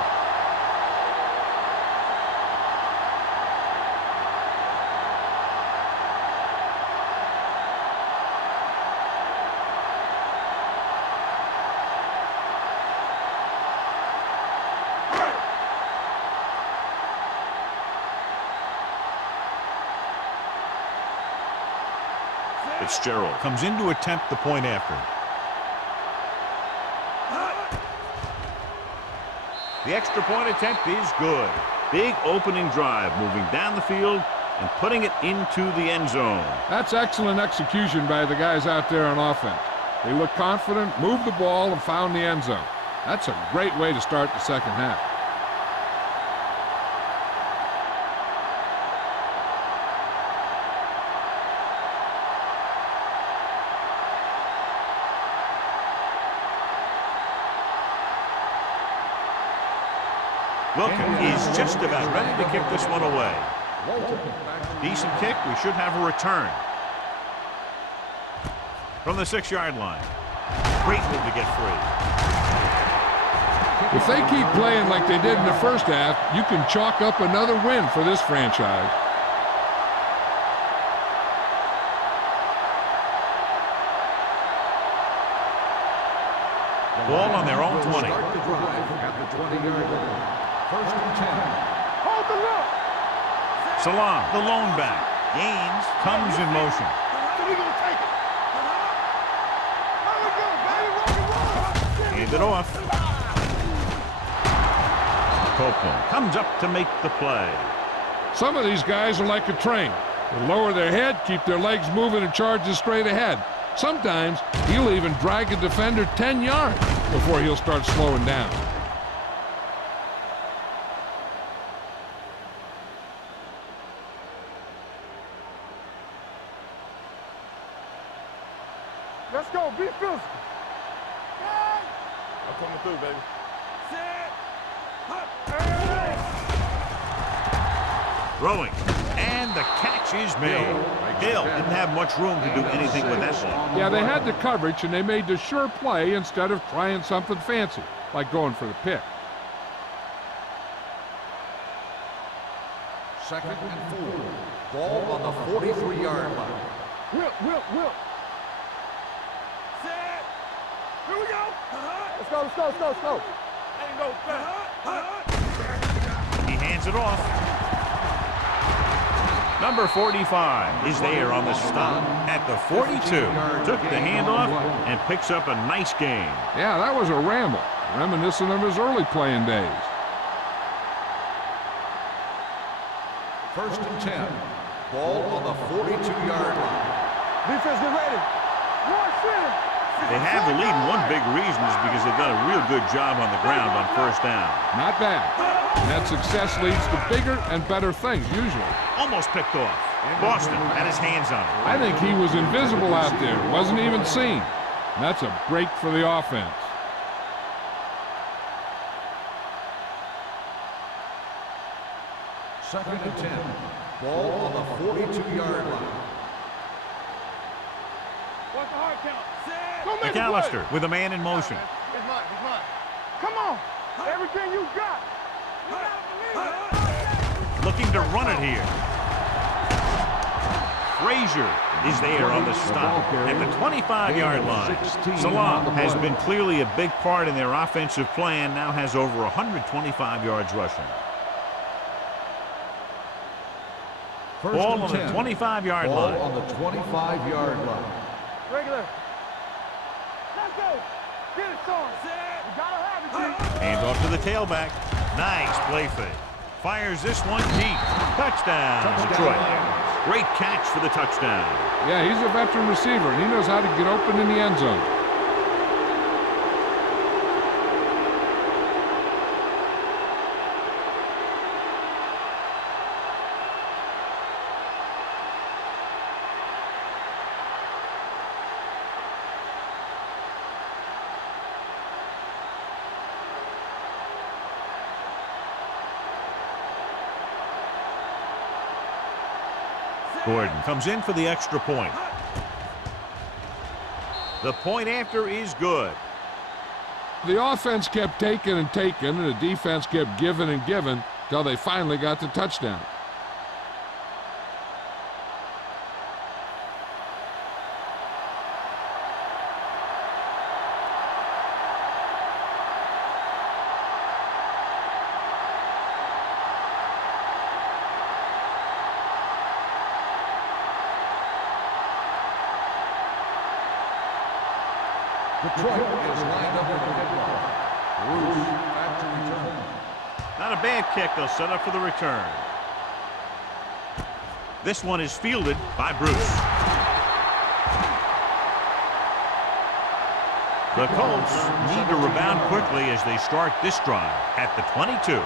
Fitzgerald comes in to attempt the point after. The extra point attempt is good. Big opening drive, moving down the field and putting it into the end zone. That's excellent execution by the guys out there on offense. They looked confident, moved the ball, and found the end zone. That's a great way to start the second half. Wilkin is just about ready to kick this one away. Decent kick. We should have a return. From the 6-yard line. Great move to get free. If they keep playing like they did in the first half, you can chalk up another win for this franchise. Ball on their own 20. Start the drive at the 20-yard line. First and 10. Hold the look. Salam, the lone back. Gaines comes in motion. So we gonna take it. There we go, baby. Rock and roll. Hand it off. Copeland comes up to make the play. Some of these guys are like a train. They lower their head, keep their legs moving, and charge straight ahead. Sometimes he'll even drag a defender 10 yards before he'll start slowing down. Let's go. Be physical. I'm coming through, baby. Throwing. And the catch is made. Hill didn't have much room to do anything with that ball. Yeah, they had the coverage, and they made the sure play instead of trying something fancy, like going for the pick. Second and 4. Ball on the 43-yard line. Whip. Here we go. Let's go. Ain't no He hands it off. Number 45 is there on the stop at the 42. Took the handoff and picks up a nice gain. Yeah, that was a ramble, reminiscent of his early playing days. First and 10. Ball on the 42-yard line. Defense, get ready. One center. They have the lead, and one big reason is because they've done a real good job on the ground on first down. Not bad. And that success leads to bigger and better things, usually. Almost picked off. Boston had his hands on it. I think he was invisible out there, wasn't even seen. And that's a break for the offense. Second and 10. Ball on the 42-yard line. What's the hard count? Go make a McAllister play. with a man in motion. He's mine. Come on. Everything you got. Looking to run it here. Frazier is there on the stop at the 25-yard line. Salam has been clearly a big part in their offensive plan, now has over 125 yards rushing. Ball on the 25-yard line. Ball on the 25-yard line. Regular. Let's go. Get it, son. You gotta have it, G. Hand off to the tailback. Nice play fake. Fires this one deep. Touchdown, Detroit. Great catch for the touchdown. Yeah, he's a veteran receiver, and he knows how to get open in the end zone. Gordon comes in for the extra point. The point after is good. The offense kept taking and taking, and the defense kept giving and giving till they finally got the touchdown. Detroit is lined up with the kickoff. Bruce back to return. Not a bad kick. They'll set up for the return. This one is fielded by Bruce. The Colts need to rebound quickly as they start this drive at the 22.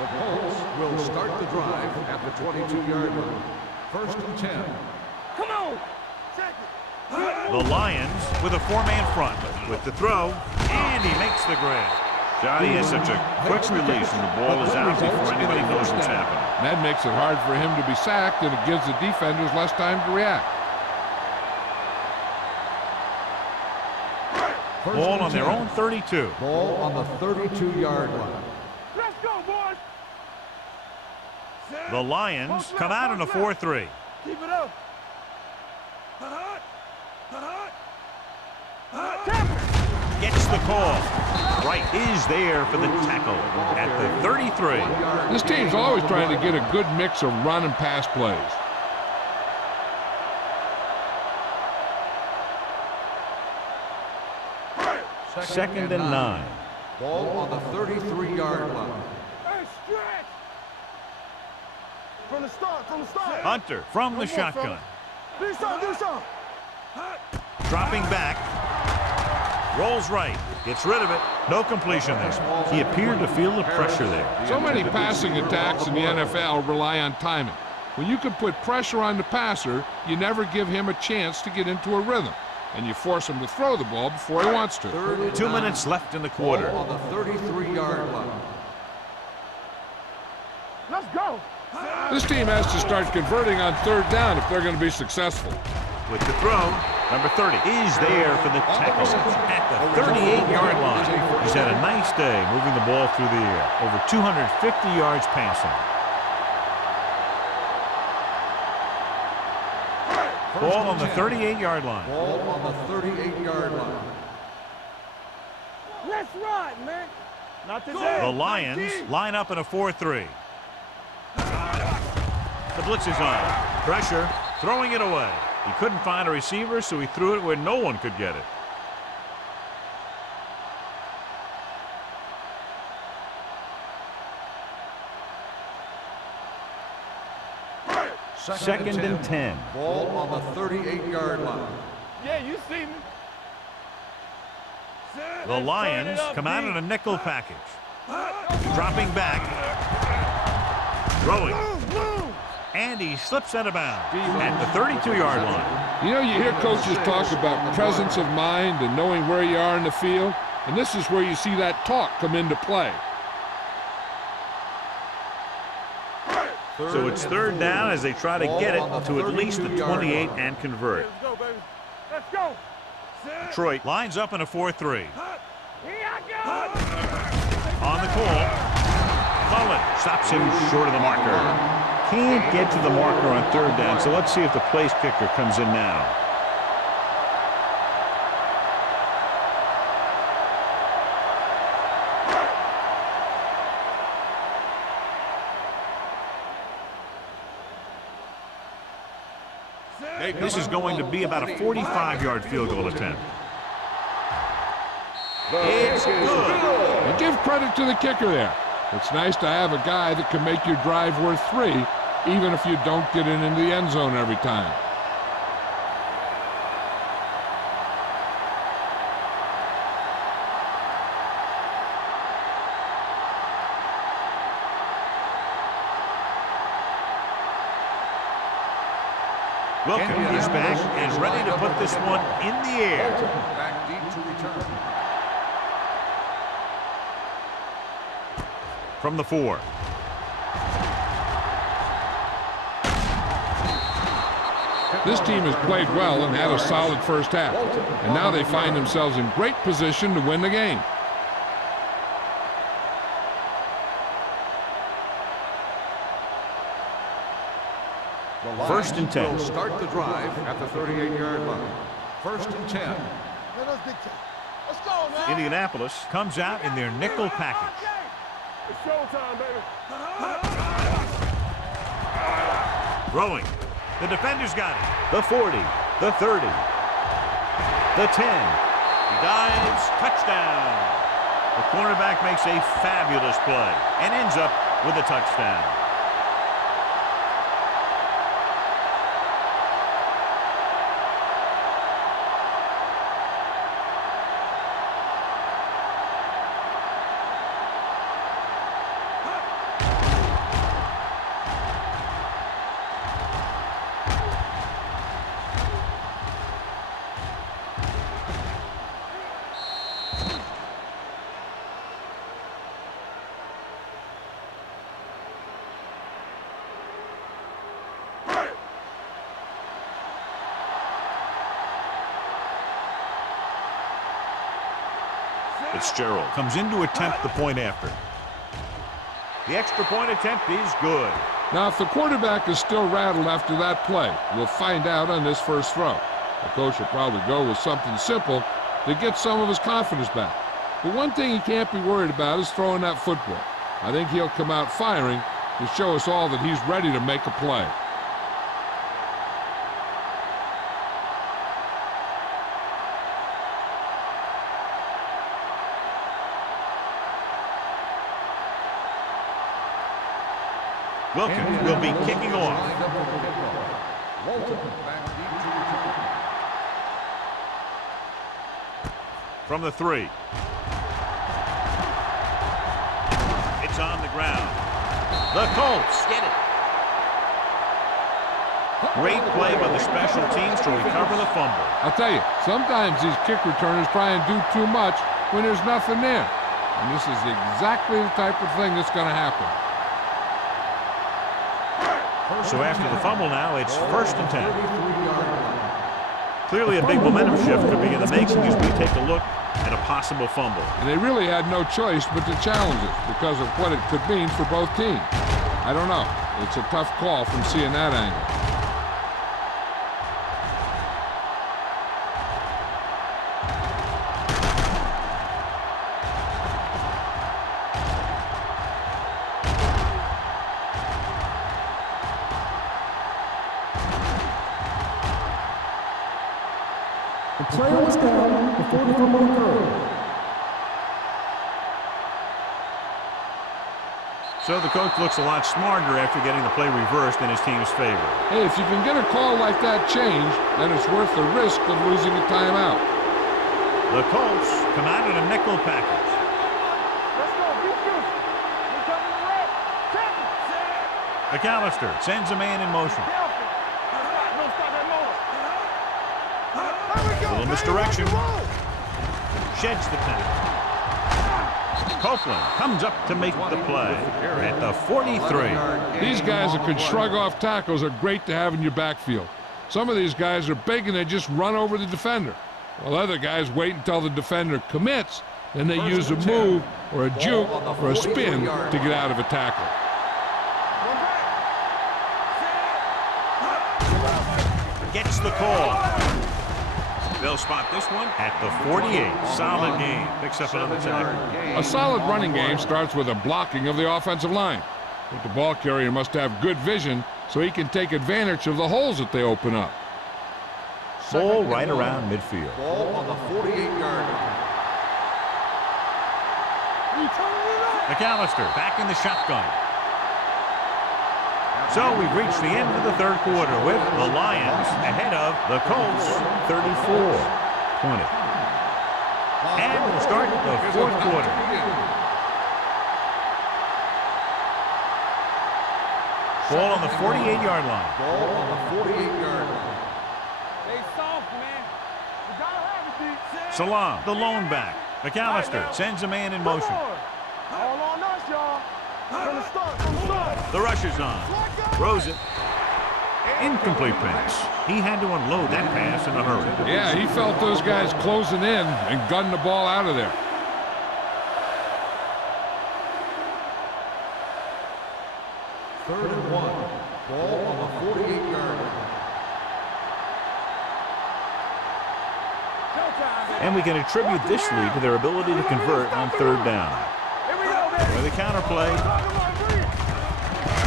The Colts will start the drive at the 22-yard line. 1st and 10. Come on. Check it. The Lions with a four-man front with the throw, and he makes the grab. Johnny has such a quick release, and the ball is out before anybody knows what's happening. That makes it hard for him to be sacked, and it gives the defenders less time to react. Ball on their own 32. Ball on the 32-yard line. Let's go, boys. The Lions come out in a 4-3. Keep it up. Gets the call. Wright is there for the tackle at the 33. This team's always trying to get a good mix of run and pass plays. Second and 9. Ball on the 33-yard line. Hey, stretch. From the start, from the start. Hunter from the shotgun. Do something, do something. Dropping back. Rolls right. Gets rid of it. No completion there. He appeared to feel the pressure there. So many passing attacks in the NFL rely on timing. When you can put pressure on the passer, you never give him a chance to get into a rhythm, and you force him to throw the ball before he wants to. 2 minutes left in the quarter. Ball on the 33-yard line. Let's go. This team has to start converting on 3rd down if they're going to be successful. With the throw, number 30 is there for the tackle at the 38-yard line. He's had a nice day moving the ball through the air. Over 250 yards passing. Ball on the 38-yard line. Ball on the 38-yard line. Let's ride, man. Not today. The Lions line up in a 4-3. The blitz is on. Pressure, throwing it away. He couldn't find a receiver, so he threw it where no one could get it. Second and 10. Ball on the 38-yard line. Yeah, you see me. The Lions come out in a nickel package. Dropping back. Throwing. And he slips out of bounds at the 32-yard line. You know, you hear coaches talk about presence of mind and knowing where you are in the field, and this is where you see that talk come into play. So it's 3rd down as they try to get it to at least the 28 and convert. Let's go, baby. Let's go. Detroit lines up in a 4-3. Here I go. On the call, Mullen stops him short of the marker. Can't get to the marker on 3rd down, so let's see if the place kicker comes in now. This is going to be about a 45-yard field goal attempt. It's good. And give credit to the kicker there. It's nice to have a guy that can make your drive worth 3, even if you don't get it into the end zone every time. Wilkin is back and ready to put this one in the air. Back deep to return. From the 4. This team has played well and had a solid first half, and now they find themselves in great position to win the game. First and 10. Will start the drive at the 38-yard line. First and 10. Let us dictate. Let's go, man. Indianapolis comes out in their nickel package. It's showtime, baby. Throwing. The defender's got it. The 40. The 30. The 10. He dives. Touchdown. The cornerback makes a fabulous play and ends up with a touchdown. Fitzgerald comes in to attempt the point after. The extra point attempt is good. Now, if the quarterback is still rattled after that play, we'll find out on this first throw. The coach will probably go with something simple to get some of his confidence back. But one thing he can't be worried about is throwing that football. I think he'll come out firing to show us all that he's ready to make a play. Wilkins will be kicking off. From the 3. It's on the ground. The Colts get it. Great play by the special teams to recover the fumble. I'll tell you, sometimes these kick returners try and do too much when there's nothing there. And this is exactly the type of thing that's going to happen. So after the fumble now, it's first and 10. Clearly a big momentum shift could be in the making as we take a look at a possible fumble. And they really had no choice but to challenge it because of what it could mean for both teams. I don't know. It's a tough call from seeing that angle. The player was down before the fumble occurred. So the coach looks a lot smarter after getting the play reversed in his team's favor. Hey, if you can get a call like that changed, then it's worth the risk of losing a timeout. The Colts come out in a nickel package. Let's go. Be careful. We're coming to red. Tackle. McAllister sends a man in motion. Careful. Don't stop that motor. There we go. Little misdirection. Sheds the tackle. Copeland comes up to make the play at the 43. These guys that can shrug off tackles are great to have in your backfield. Some of these guys are big and they just run over the defender, while other guys wait until the defender commits, then they use a move or a juke or a spin to get out of a tackle. Gets the call. They'll spot this one at the 48. Solid game. Picks up another tackle. A solid running game starts with a blocking of the offensive line. But the ball carrier must have good vision so he can take advantage of the holes that they open up. Ball right around midfield. Ball on the 48-yard line. McAllister back in the shotgun. So we've reached the end of the third quarter with the Lions ahead of the Colts 34-20. And we'll start the fourth quarter. Ball on the 48-yard line. Ball on the 48-yard line. They soft, man. You gotta have it, D. Salam, the lone back. McAllister sends a man in motion. All on us, y'all. From the start, from the start. The rush is on. Throws it. Incomplete pass. He had to unload that pass in a hurry. Yeah, he felt those guys closing in and gunned the ball out of there. Third and 1. Ball on the 48-yard line. And we can attribute this lead to their ability to convert on third down. With the counterplay,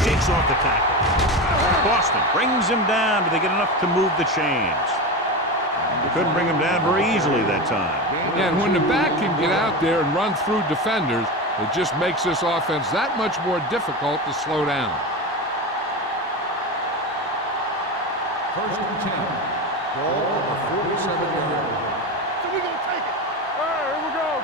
shakes off the tackle. Boston brings him down, but they get enough to move the chains. They couldn't bring him down very easily that time. Yeah, and when the back can get out there and run through defenders, it just makes this offense that much more difficult to slow down. First and 10. Ball on the 47-yard line. So we gonna take it. All right, here we go.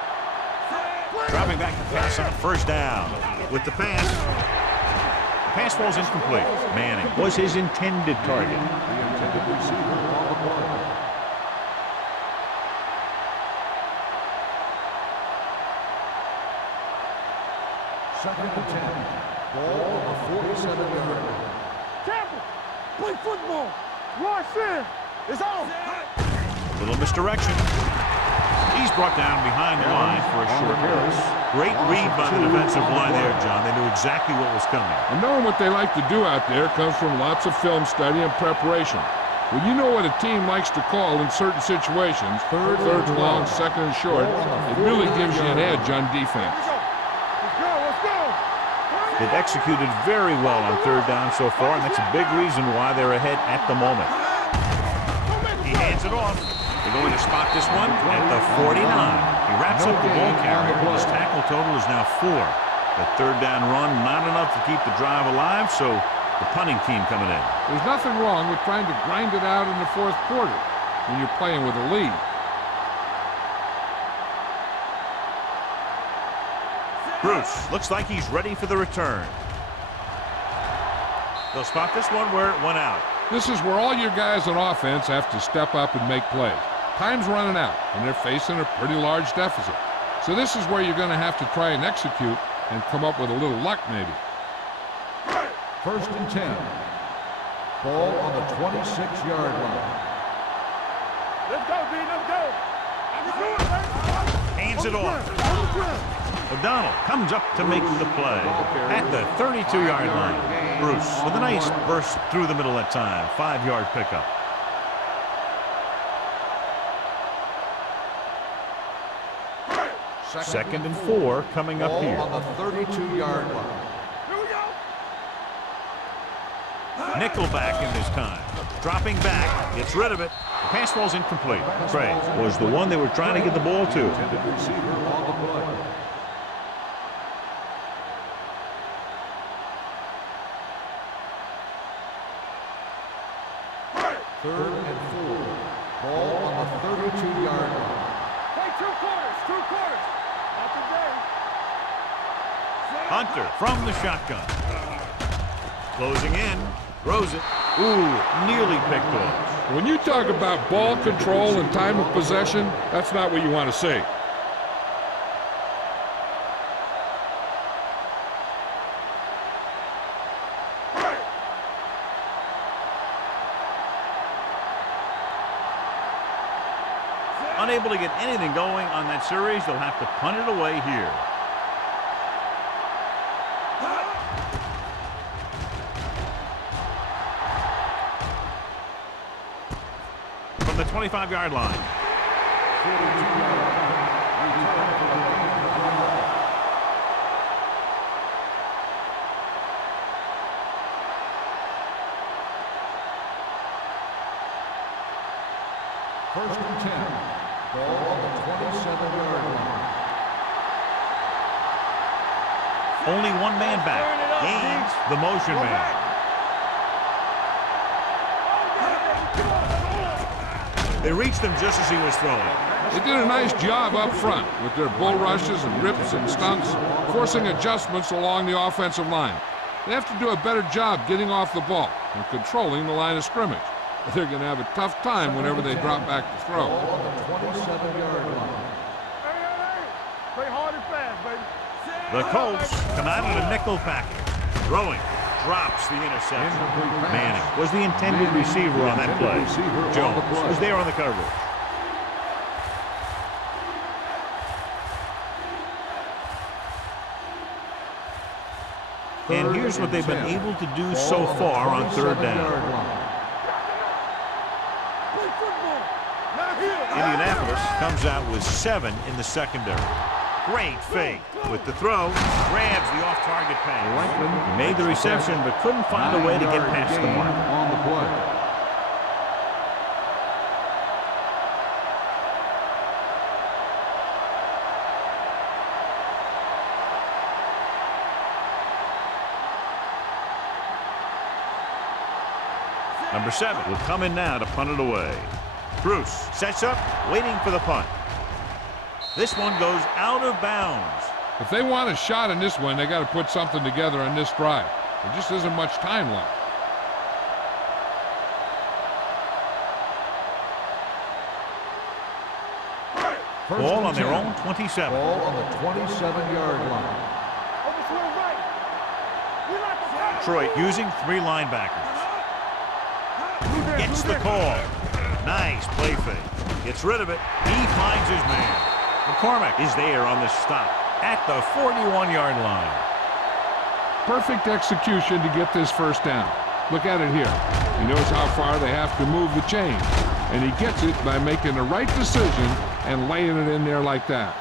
Dropping back to pass on first down. With the pass, the pass falls incomplete. Manning was his intended target. The intended receiver on the play. Second and 10. Ball on the 47-yard line. Campbell, play football. Rush in. It's on. Little misdirection. He's brought down behind the line for a short pass. Great read by the defensive line there, John. They knew exactly what was coming. And knowing what they like to do out there comes from lots of film study and preparation. When you know what a team likes to call in certain situations, third long, second and short, it really gives you an edge on defense. Let's go. They've executed very well on third down so far, and that's a big reason why they're ahead at the moment. He hands it off. They're going to spot this one at the 49. He wraps up the ball carrier. His tackle total is now 4. The third down run, not enough to keep the drive alive, so the punting team coming in. There's nothing wrong with trying to grind it out in the fourth quarter when you're playing with a lead. Bruce looks like he's ready for the return. They'll spot this one where it went out. This is where all your guys on offense have to step up and make plays. Time's running out, and they're facing a pretty large deficit. So this is where you're going to have to try and execute and come up with a little luck maybe. First and 10. Ball on the 26-yard line. Let's go, D. Let's go. Hands it off. O'Donnell comes up to make the play at the 32-yard line. Bruce with a nice burst through the middle that time. 5-yard pickup. Second and 4 coming up here. On the 32-yard line. Here we go. Nickelback in this time. Dropping back, gets rid of it. The pass falls incomplete. Trey was the one they were trying to get the ball to. Intended receiver on the play. Third and 4. Ball on the 32-yard line. Play 2 quarters. 2 quarters. Not today. Hunter from the shotgun. Closing in. Throws it. Ooh, nearly picked off. When you talk about ball control and time of possession, that's not what you want to see. Unable to get anything going on that series, they'll have to punt it away here. From the 25-yard line. First and 10. Ball on the 27-yard line. Only one man back. Gaines, the motion man. They reached him just as he was throwing. They did a nice job up front with their bull rushes and rips and stunts, forcing adjustments along the offensive line. They have to do a better job getting off the ball and controlling the line of scrimmage. They're going to have a tough time whenever they drop back to throw. Ball on the 27-yard line. Hey. Play hard and fast, baby. The Colts come out in a nickel package. Throwing. drops the interception. Incomplete pass. Manning was the intended receiver on that play. Jones was there on the coverage. And here's what they've been able to do so far on third down. Indianapolis comes out with 7 in the secondary. Great fake with the throw. Grabs the off-target pass. He made the reception but couldn't find a way to get past the mark. On the play. Number 7 will come in now to punt it away. Bruce sets up, waiting for the punt. This one goes out of bounds. If they want a shot in this one, they got to put something together on this drive. There just isn't much time left. Ball on their own 27. Ball on the 27-yard line. Detroit using 3 linebackers. Gets the call. Nice play fake. Gets rid of it. He finds his man. McCormick is there on the stop at the 41-yard line. Perfect execution to get this first down. Look at it here. He knows how far they have to move the chain, and he gets it by making the right decision and laying it in there like that.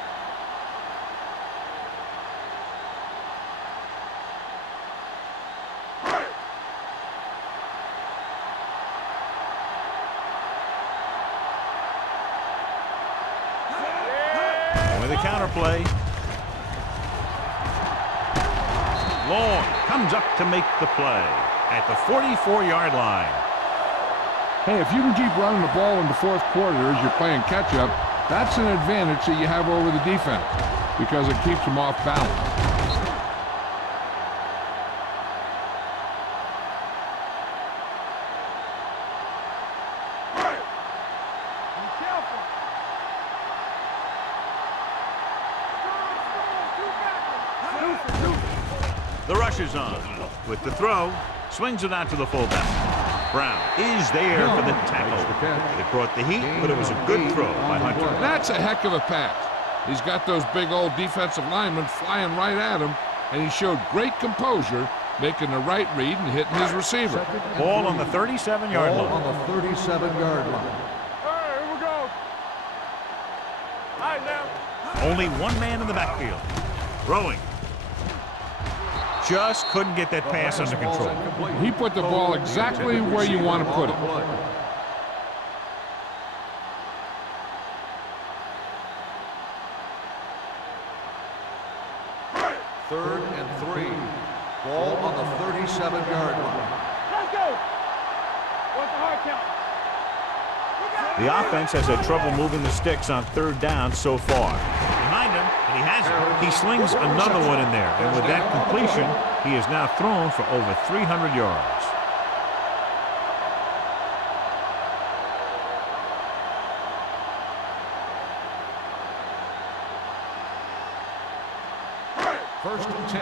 With a counterplay. Long comes up to make the play at the 44-yard line. Hey, if you can keep running the ball in the fourth quarter as you're playing catch-up, that's an advantage that you have over the defense because it keeps them off balance. The rush is on with the throw. Swings it out to the fullback. Brown is there for the tackle. It brought the heat, but it was a good throw by Hunter. That's a heck of a pass. He's got those big old defensive linemen flying right at him, and he showed great composure, making the right read and hitting his receiver. Ball on the 37-yard line. Ball on the 37-yard line. All right, here we go. All right, now. Only one man in the backfield. Throwing. Just couldn't get that pass under control. He put the ball exactly where you want to put it. Third and 3. Ball on the 37-yard line. Let's go. What's the hard count? The offense has had trouble moving the sticks on third down so far. Behind him, and he has it. He slings another one in there, and with that completion, he has now thrown for over 300 yards. First and 10.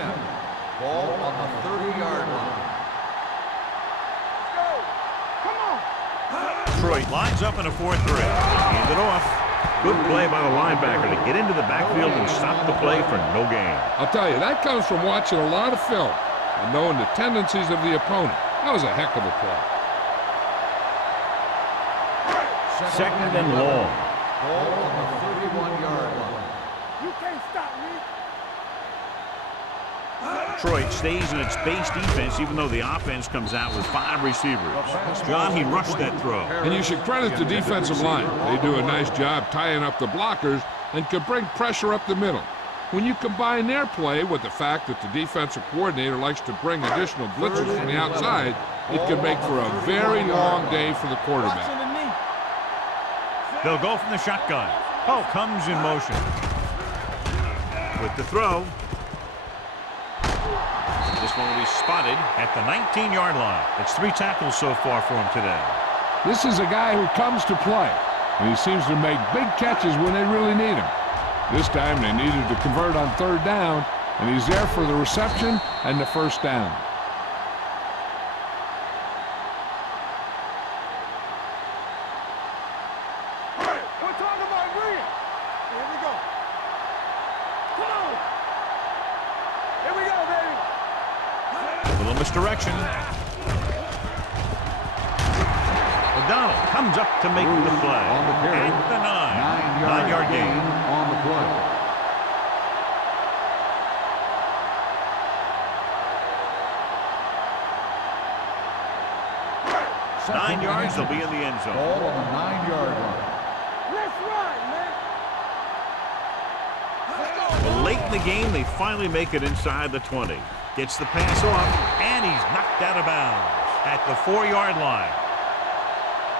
Ball on the 30-yard line. Let's go. Come on. Detroit lines up in a 4-3. Hand it off. Good play by the linebacker to get into the backfield and stop the play for no gain. I'll tell you, that comes from watching a lot of film and knowing the tendencies of the opponent. That was a heck of a play. Second and long. Ball on the 31-yard line. You can't stop me. Detroit stays in its base defense even though the offense comes out with 5 receivers. John, he rushed that throw. And you should credit the defensive line. They do a nice job tying up the blockers and can bring pressure up the middle. When you combine their play with the fact that the defensive coordinator likes to bring additional blitzers from the outside, it can make for a very long day for the quarterback. They'll go from the shotgun. Poe comes in motion. With the throw. This one will be spotted at the 19-yard line. It's 3 tackles so far for him today. This is a guy who comes to play, and he seems to make big catches when they really need him. This time they needed to convert on third down, and he's there for the reception and the first down. Little misdirection. O'Donnell comes up to make the play. On the carry. At the 9. 9-yard gain. On the play. 9 yards, they'll be in the end zone. Ball on the 9-yard line. Let's ride, man. Well, late in the game, they finally make it inside the 20. Gets the pass off, and he's knocked out of bounds at the 4-yard line.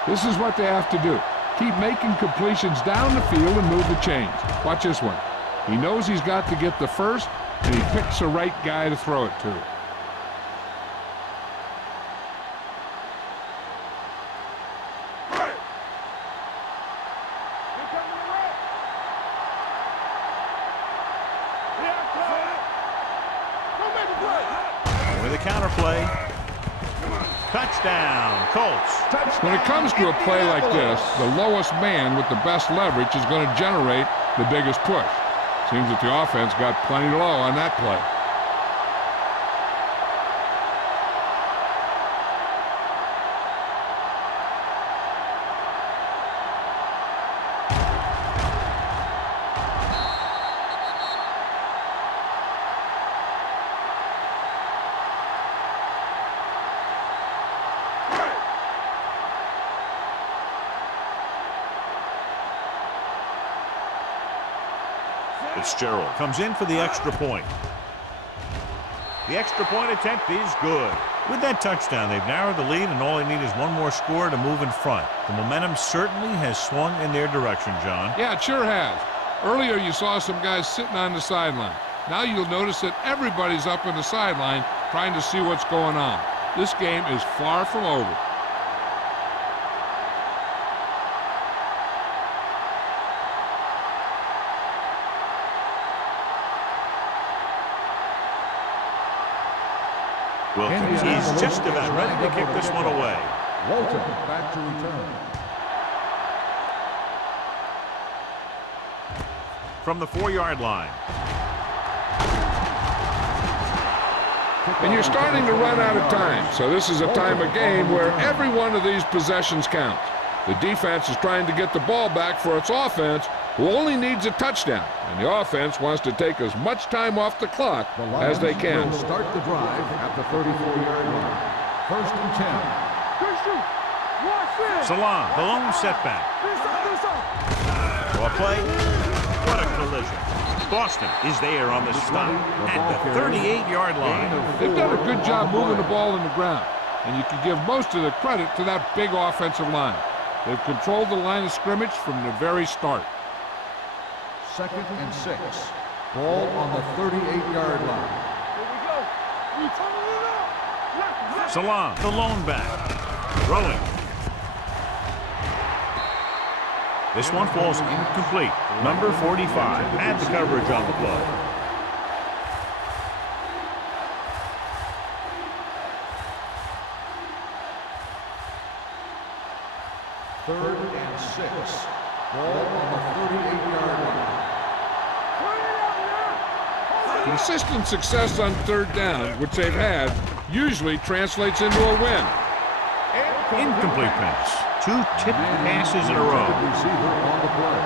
This is what they have to do. Keep making completions down the field and move the chains. Watch this one. He knows he's got to get the first, and he picks the right guy to throw it to. With a counter play. Touchdown, Colts. When it comes to a play like this, the lowest man with the best leverage is going to generate the biggest push. Seems that the offense got plenty low on that play. Fitzgerald comes in for the extra point. The extra point attempt is good. With that touchdown, they've narrowed the lead, and all they need is one more score to move in front. The momentum certainly has swung in their direction, John. Yeah, it sure has. Earlier, you saw some guys sitting on the sideline. Now you'll notice that everybody's up on the sideline trying to see what's going on. This game is far from over. Wilkins is just about ready to kick this one away. Walton back to return. From the 4-yard line. And you're starting to run out of time, so this is a time of game where every one of these possessions counts. The defense is trying to get the ball back for its offense, who only needs a touchdown, and the offense wants to take as much time off the clock as they can. Will start the drive at the 34-yard line. 1st and 10. Christian, watch this. Salon, the lone setback. Well play. What a collision. Boston is there on the stop at the 38-yard line. They've done a good job moving the ball in the ground, and you can give most of the credit to that big offensive line. They've controlled the line of scrimmage from the very start. 2nd and 6. Ball on the 38-yard line. Here we go. We turning it up. Salon, the lone back. Throwing. This one falls incomplete. Number 45 had the coverage on the play. Third and 6. Ball on the 38-yard line. Consistent success on 3rd down, which they've had, usually translates into a win. Incomplete pass. 2 tipped passes in a row. Receiver on the play.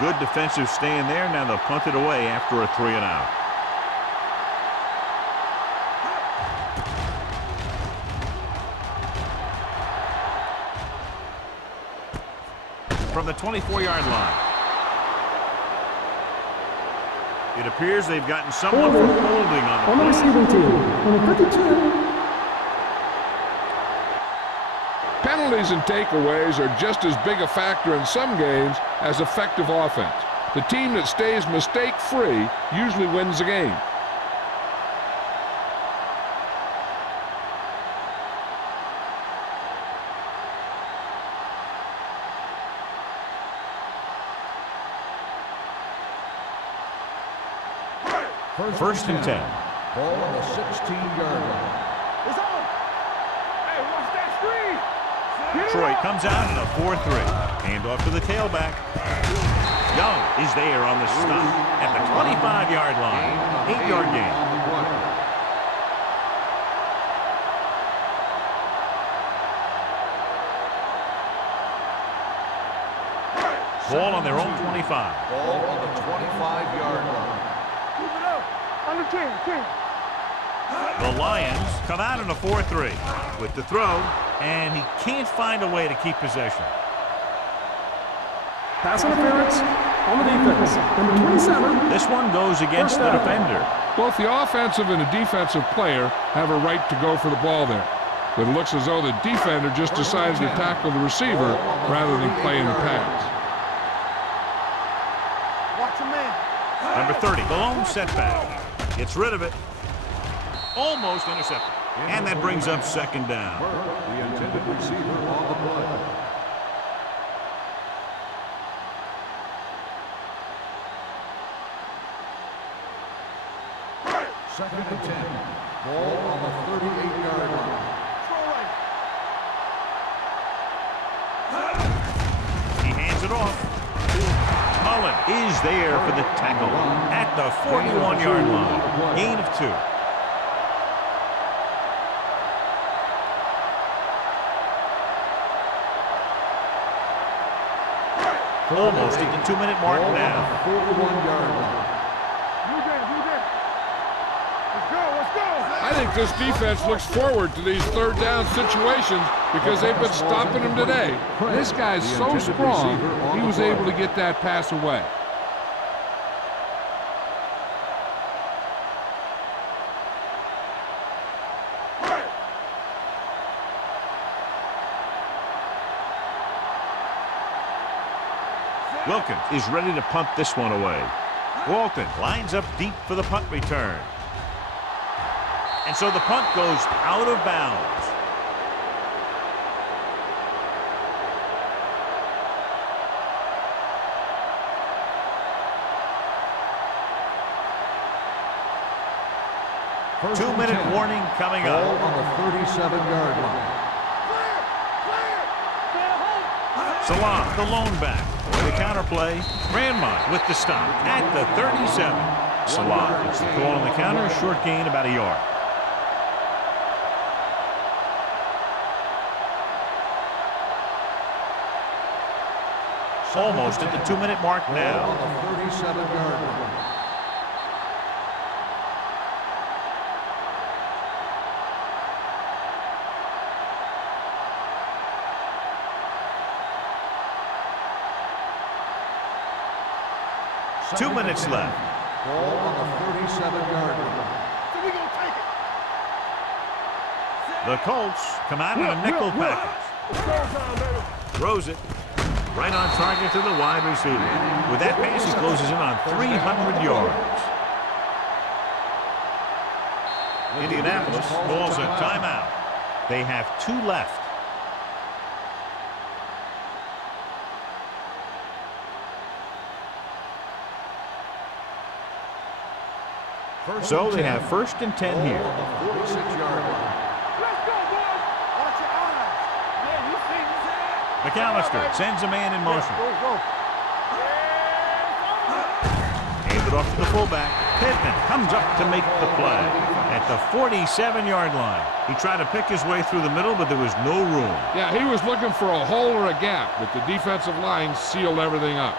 Good defensive stand there. Now they'll punt it away after a 3-and-out. From the 24-yard line. It appears they've gotten someone for holding on the receiving team, number 52. Penalties and takeaways are just as big a factor in some games as effective offense. The team that stays mistake-free usually wins the game. First and 10. Ball on the 16-yard line. It's on. Troy comes out in a 4-3. Hand off to the tailback. Young is there on the stop at the 25-yard line. 8-yard gain. Ball on their own 25. Ball on the 25-yard line. Keep it up. Under 10. The Lions come out in a 4-3 with the throw, and he can't find a way to keep possession. Pass interference on the defense. Number 27. This one goes against the defender. Both the offensive and the defensive player have a right to go for the ball there. But it looks as though the defender just decided to tackle the receiver rather than play in the pass. Watch your man. Number 30, the lone setback. Gets rid of it. Almost intercepted. And that brings up second down. The intended receiver on the play. Second and 10. Ball on the 38-yard line. He hands it off. Mullen is there for the tackle at the 41-yard line. Gain of 2. Almost at the 2-minute mark now. 41-yard line. Let's go. I think this defense looks forward to these third down situations because they've been stopping them today. This guy's so strong, he was able to get that pass away. Wilkins is ready to punt this one away. Walton lines up deep for the punt return. And so the punt goes out of bounds. First 2-minute and 10. warning coming Ball up. on the 37-yard line. Salam, the lone back. The counterplay. Grandma with the stop at the 37. Salam gets the call on the counter. Short gain about a yard. Almost at the 2-minute mark Ball now. on the 37-yard line. Two minutes left. Ball on the 37-yard line. So we gonna take it. The Colts come out in a nickel package. It's go time, baby. Throws it. Right on target to the wide receiver. With that pass, he closes in on 300 yards. Indianapolis calls a timeout. They have 2 left. So they have 1st and 10 here. On the 46-yard line. Let's go, boys. Watch your eyes. Yeah, you see this? McAllister sends a man in motion. Go. Hands it off to the fullback. Pittman comes up to make the play at the 47-yard line. He tried to pick his way through the middle, but there was no room. Yeah, he was looking for a hole or a gap, but the defensive line sealed everything up.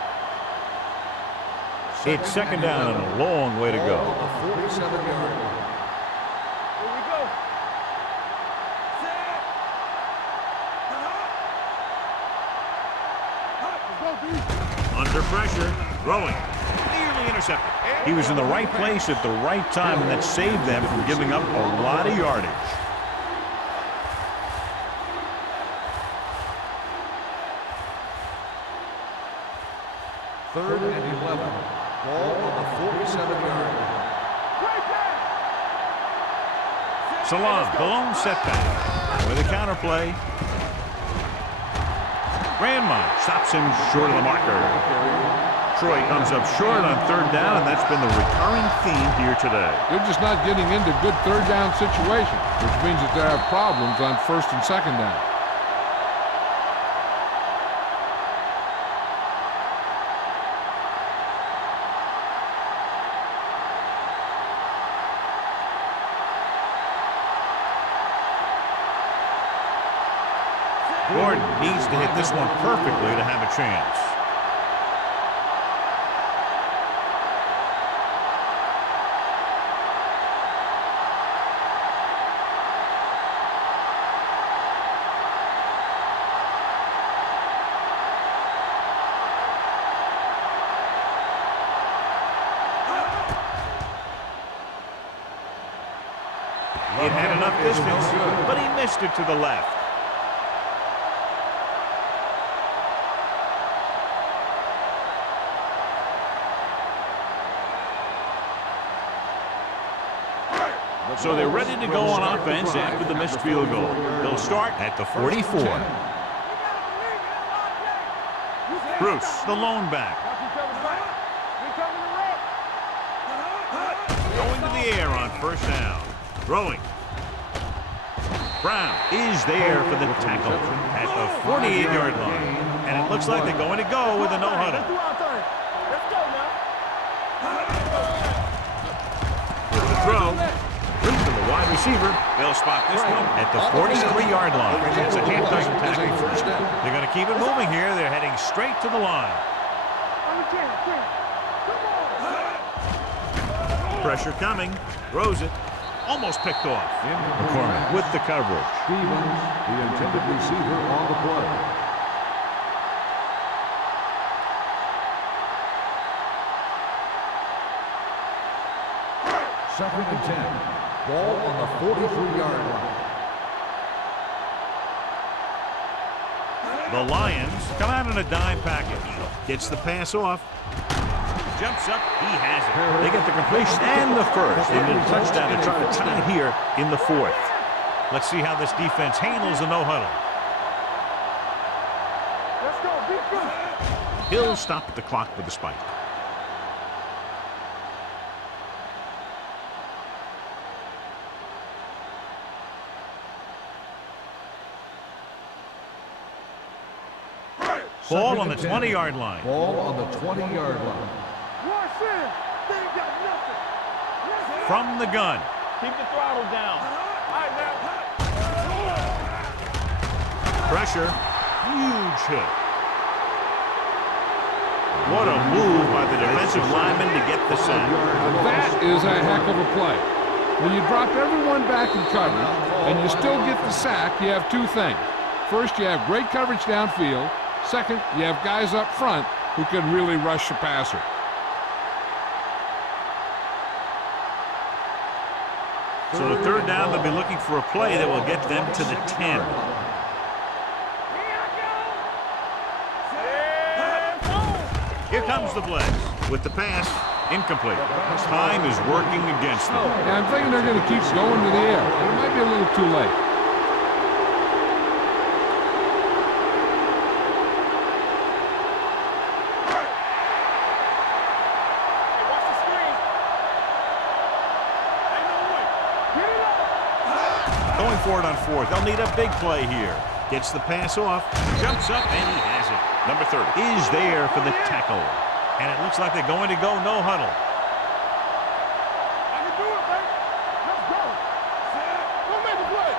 It's second down and a long way to Ball go. on the 47-yard line. Here we go. Under pressure, throwing. Nearly intercepted. He was in the right place at the right time, and that saved them from giving up a lot of yardage. Third and 11. Ball on the 47-yard line. Salam, the lone setback. With a counterplay. Grandma stops him short of the marker. Troy comes up short on 3rd down, and that's been the recurring theme here today. They're just not getting into good third down situations, which means that they have problems on 1st and 2nd down. Gordon needs to hit this one perfectly to have a chance. It had enough distance, but he missed it to the left. So they're ready to go on offense after the missed field goal. They'll start at the 44. Bruce, the lone back. Going to the air on first down. Throwing. Brown is there for the tackle at the 48-yard line. And it looks like they're going to go with a no-huddle. With the throw. To the wide receiver. They'll spot this one at the 43-yard line. It's a half-dozen tackle. They're going to keep it moving here. They're heading straight to the line. Pressure coming. Throws it. Almost picked off. McCormick with the coverage. Stevens, the intended receiver on the play. Second and 10. Ball on the 43-yard line. The Lions come out in a dime package. Gets the pass off. Jumps up. He has it. They get the completion and the first. They need a touchdown to try to tie it here in the fourth. Let's see how this defense handles a no-huddle. He'll stop the clock with the spike. Ball on the 20-yard line. Ball on the 20-yard line. From the gun. Keep the throttle down. All right, now. Pressure. Huge hit. What a move by the defensive lineman to get the sack. That is a heck of a play. When you drop everyone back in coverage and you still get the sack, you have two things. First, you have great coverage downfield. Second, you have guys up front who can really rush the passer. So the third down, they'll be looking for a play that will get them to the 10. Here comes the blitz. With the pass, incomplete. Time is working against them. Yeah, I'm thinking they're going to keep going to the air. It might be a little too late. Going for it on fourth. They'll need a big play here. Gets the pass off. Jumps up, and he has it. Number 30 is there for the tackle. And it looks like they're going to go no huddle. I can do it, baby. Let's go. Don't make the play.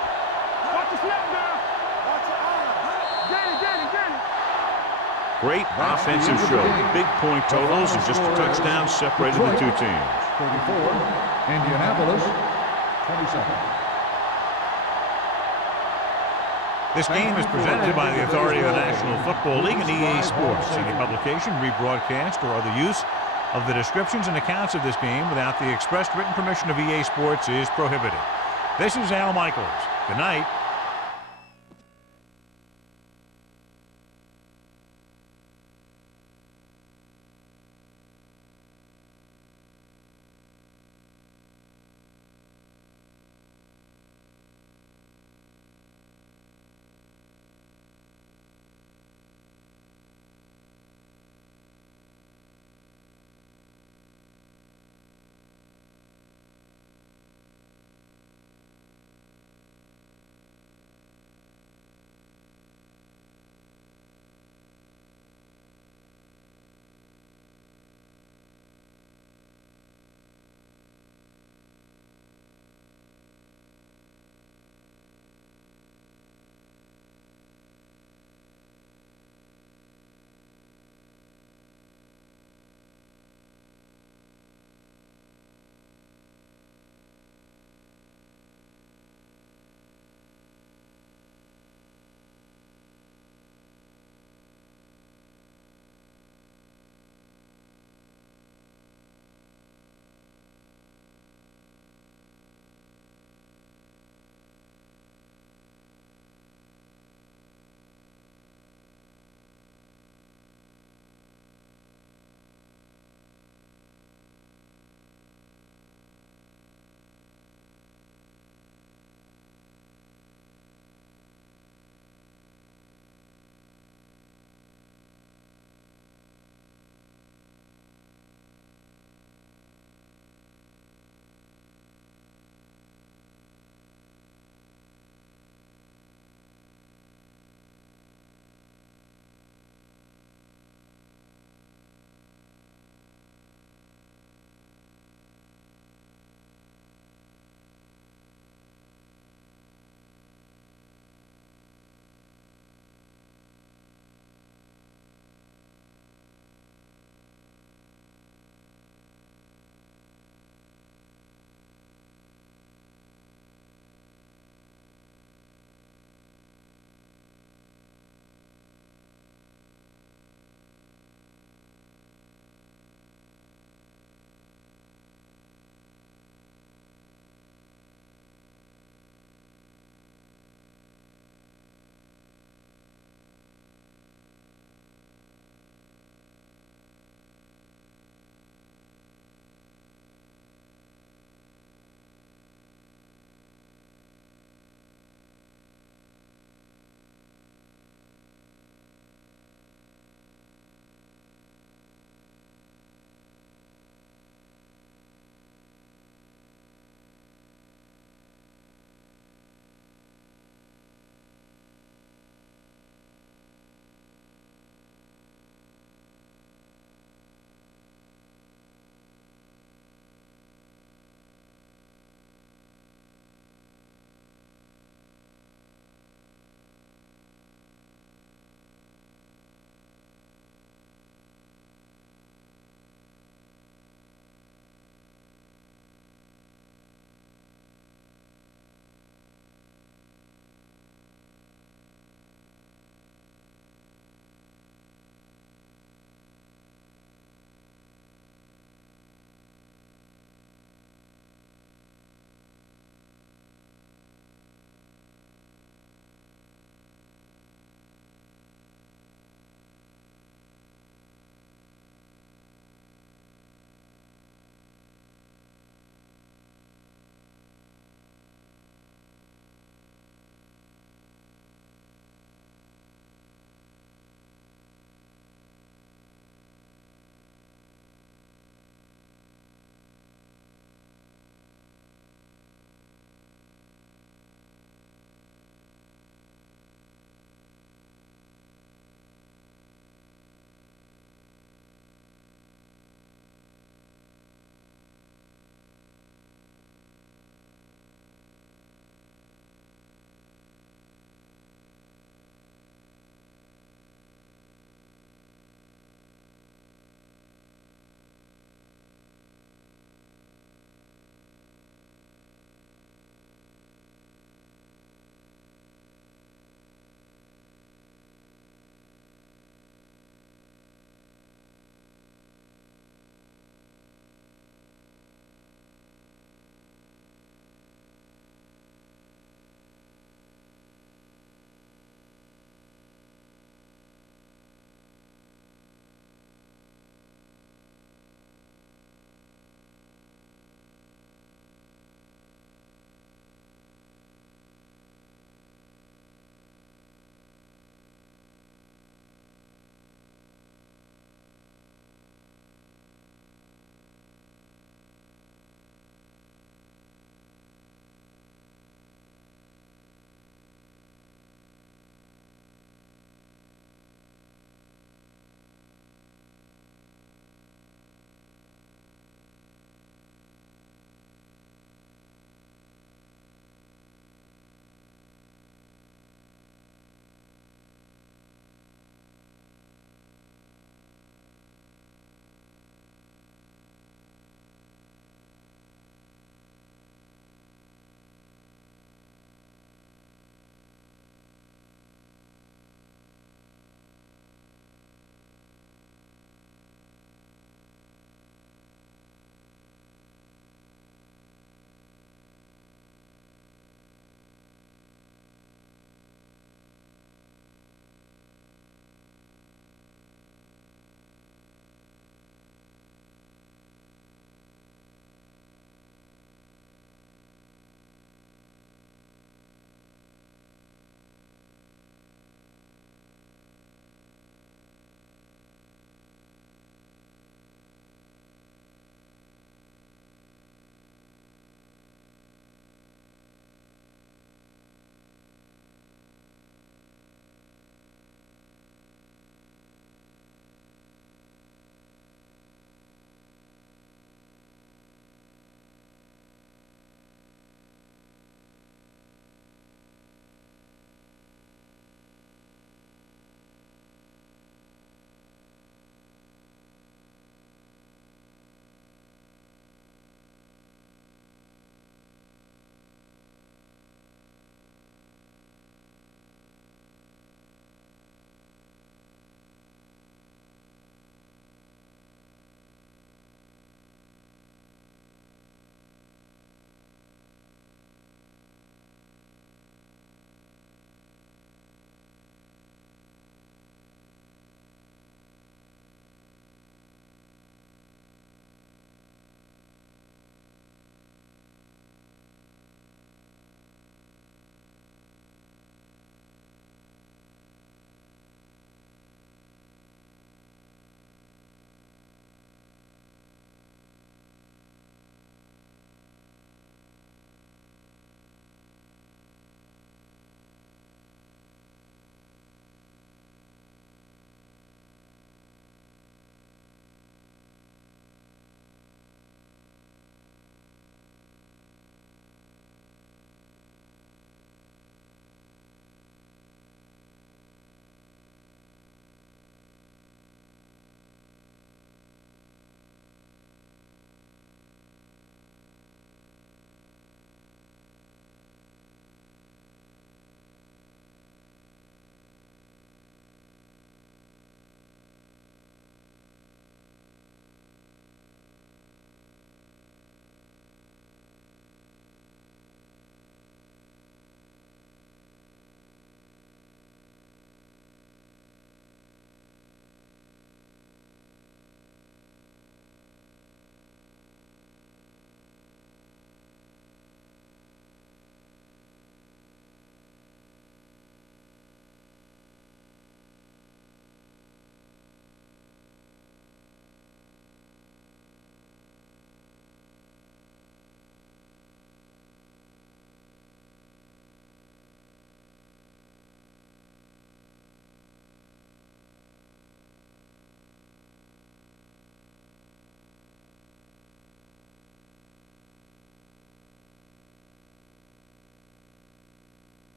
Watch the snap down. Watch your eye. Get it. Great offensive show. Big point totals and just a touchdown separated the two teams. 34, Indianapolis, 27. This game is presented by the authority of the National Football League and EA Sports. Any publication, rebroadcast, or other use of the descriptions and accounts of this game without the expressed written permission of EA Sports is prohibited. This is Al Michaels. Good night.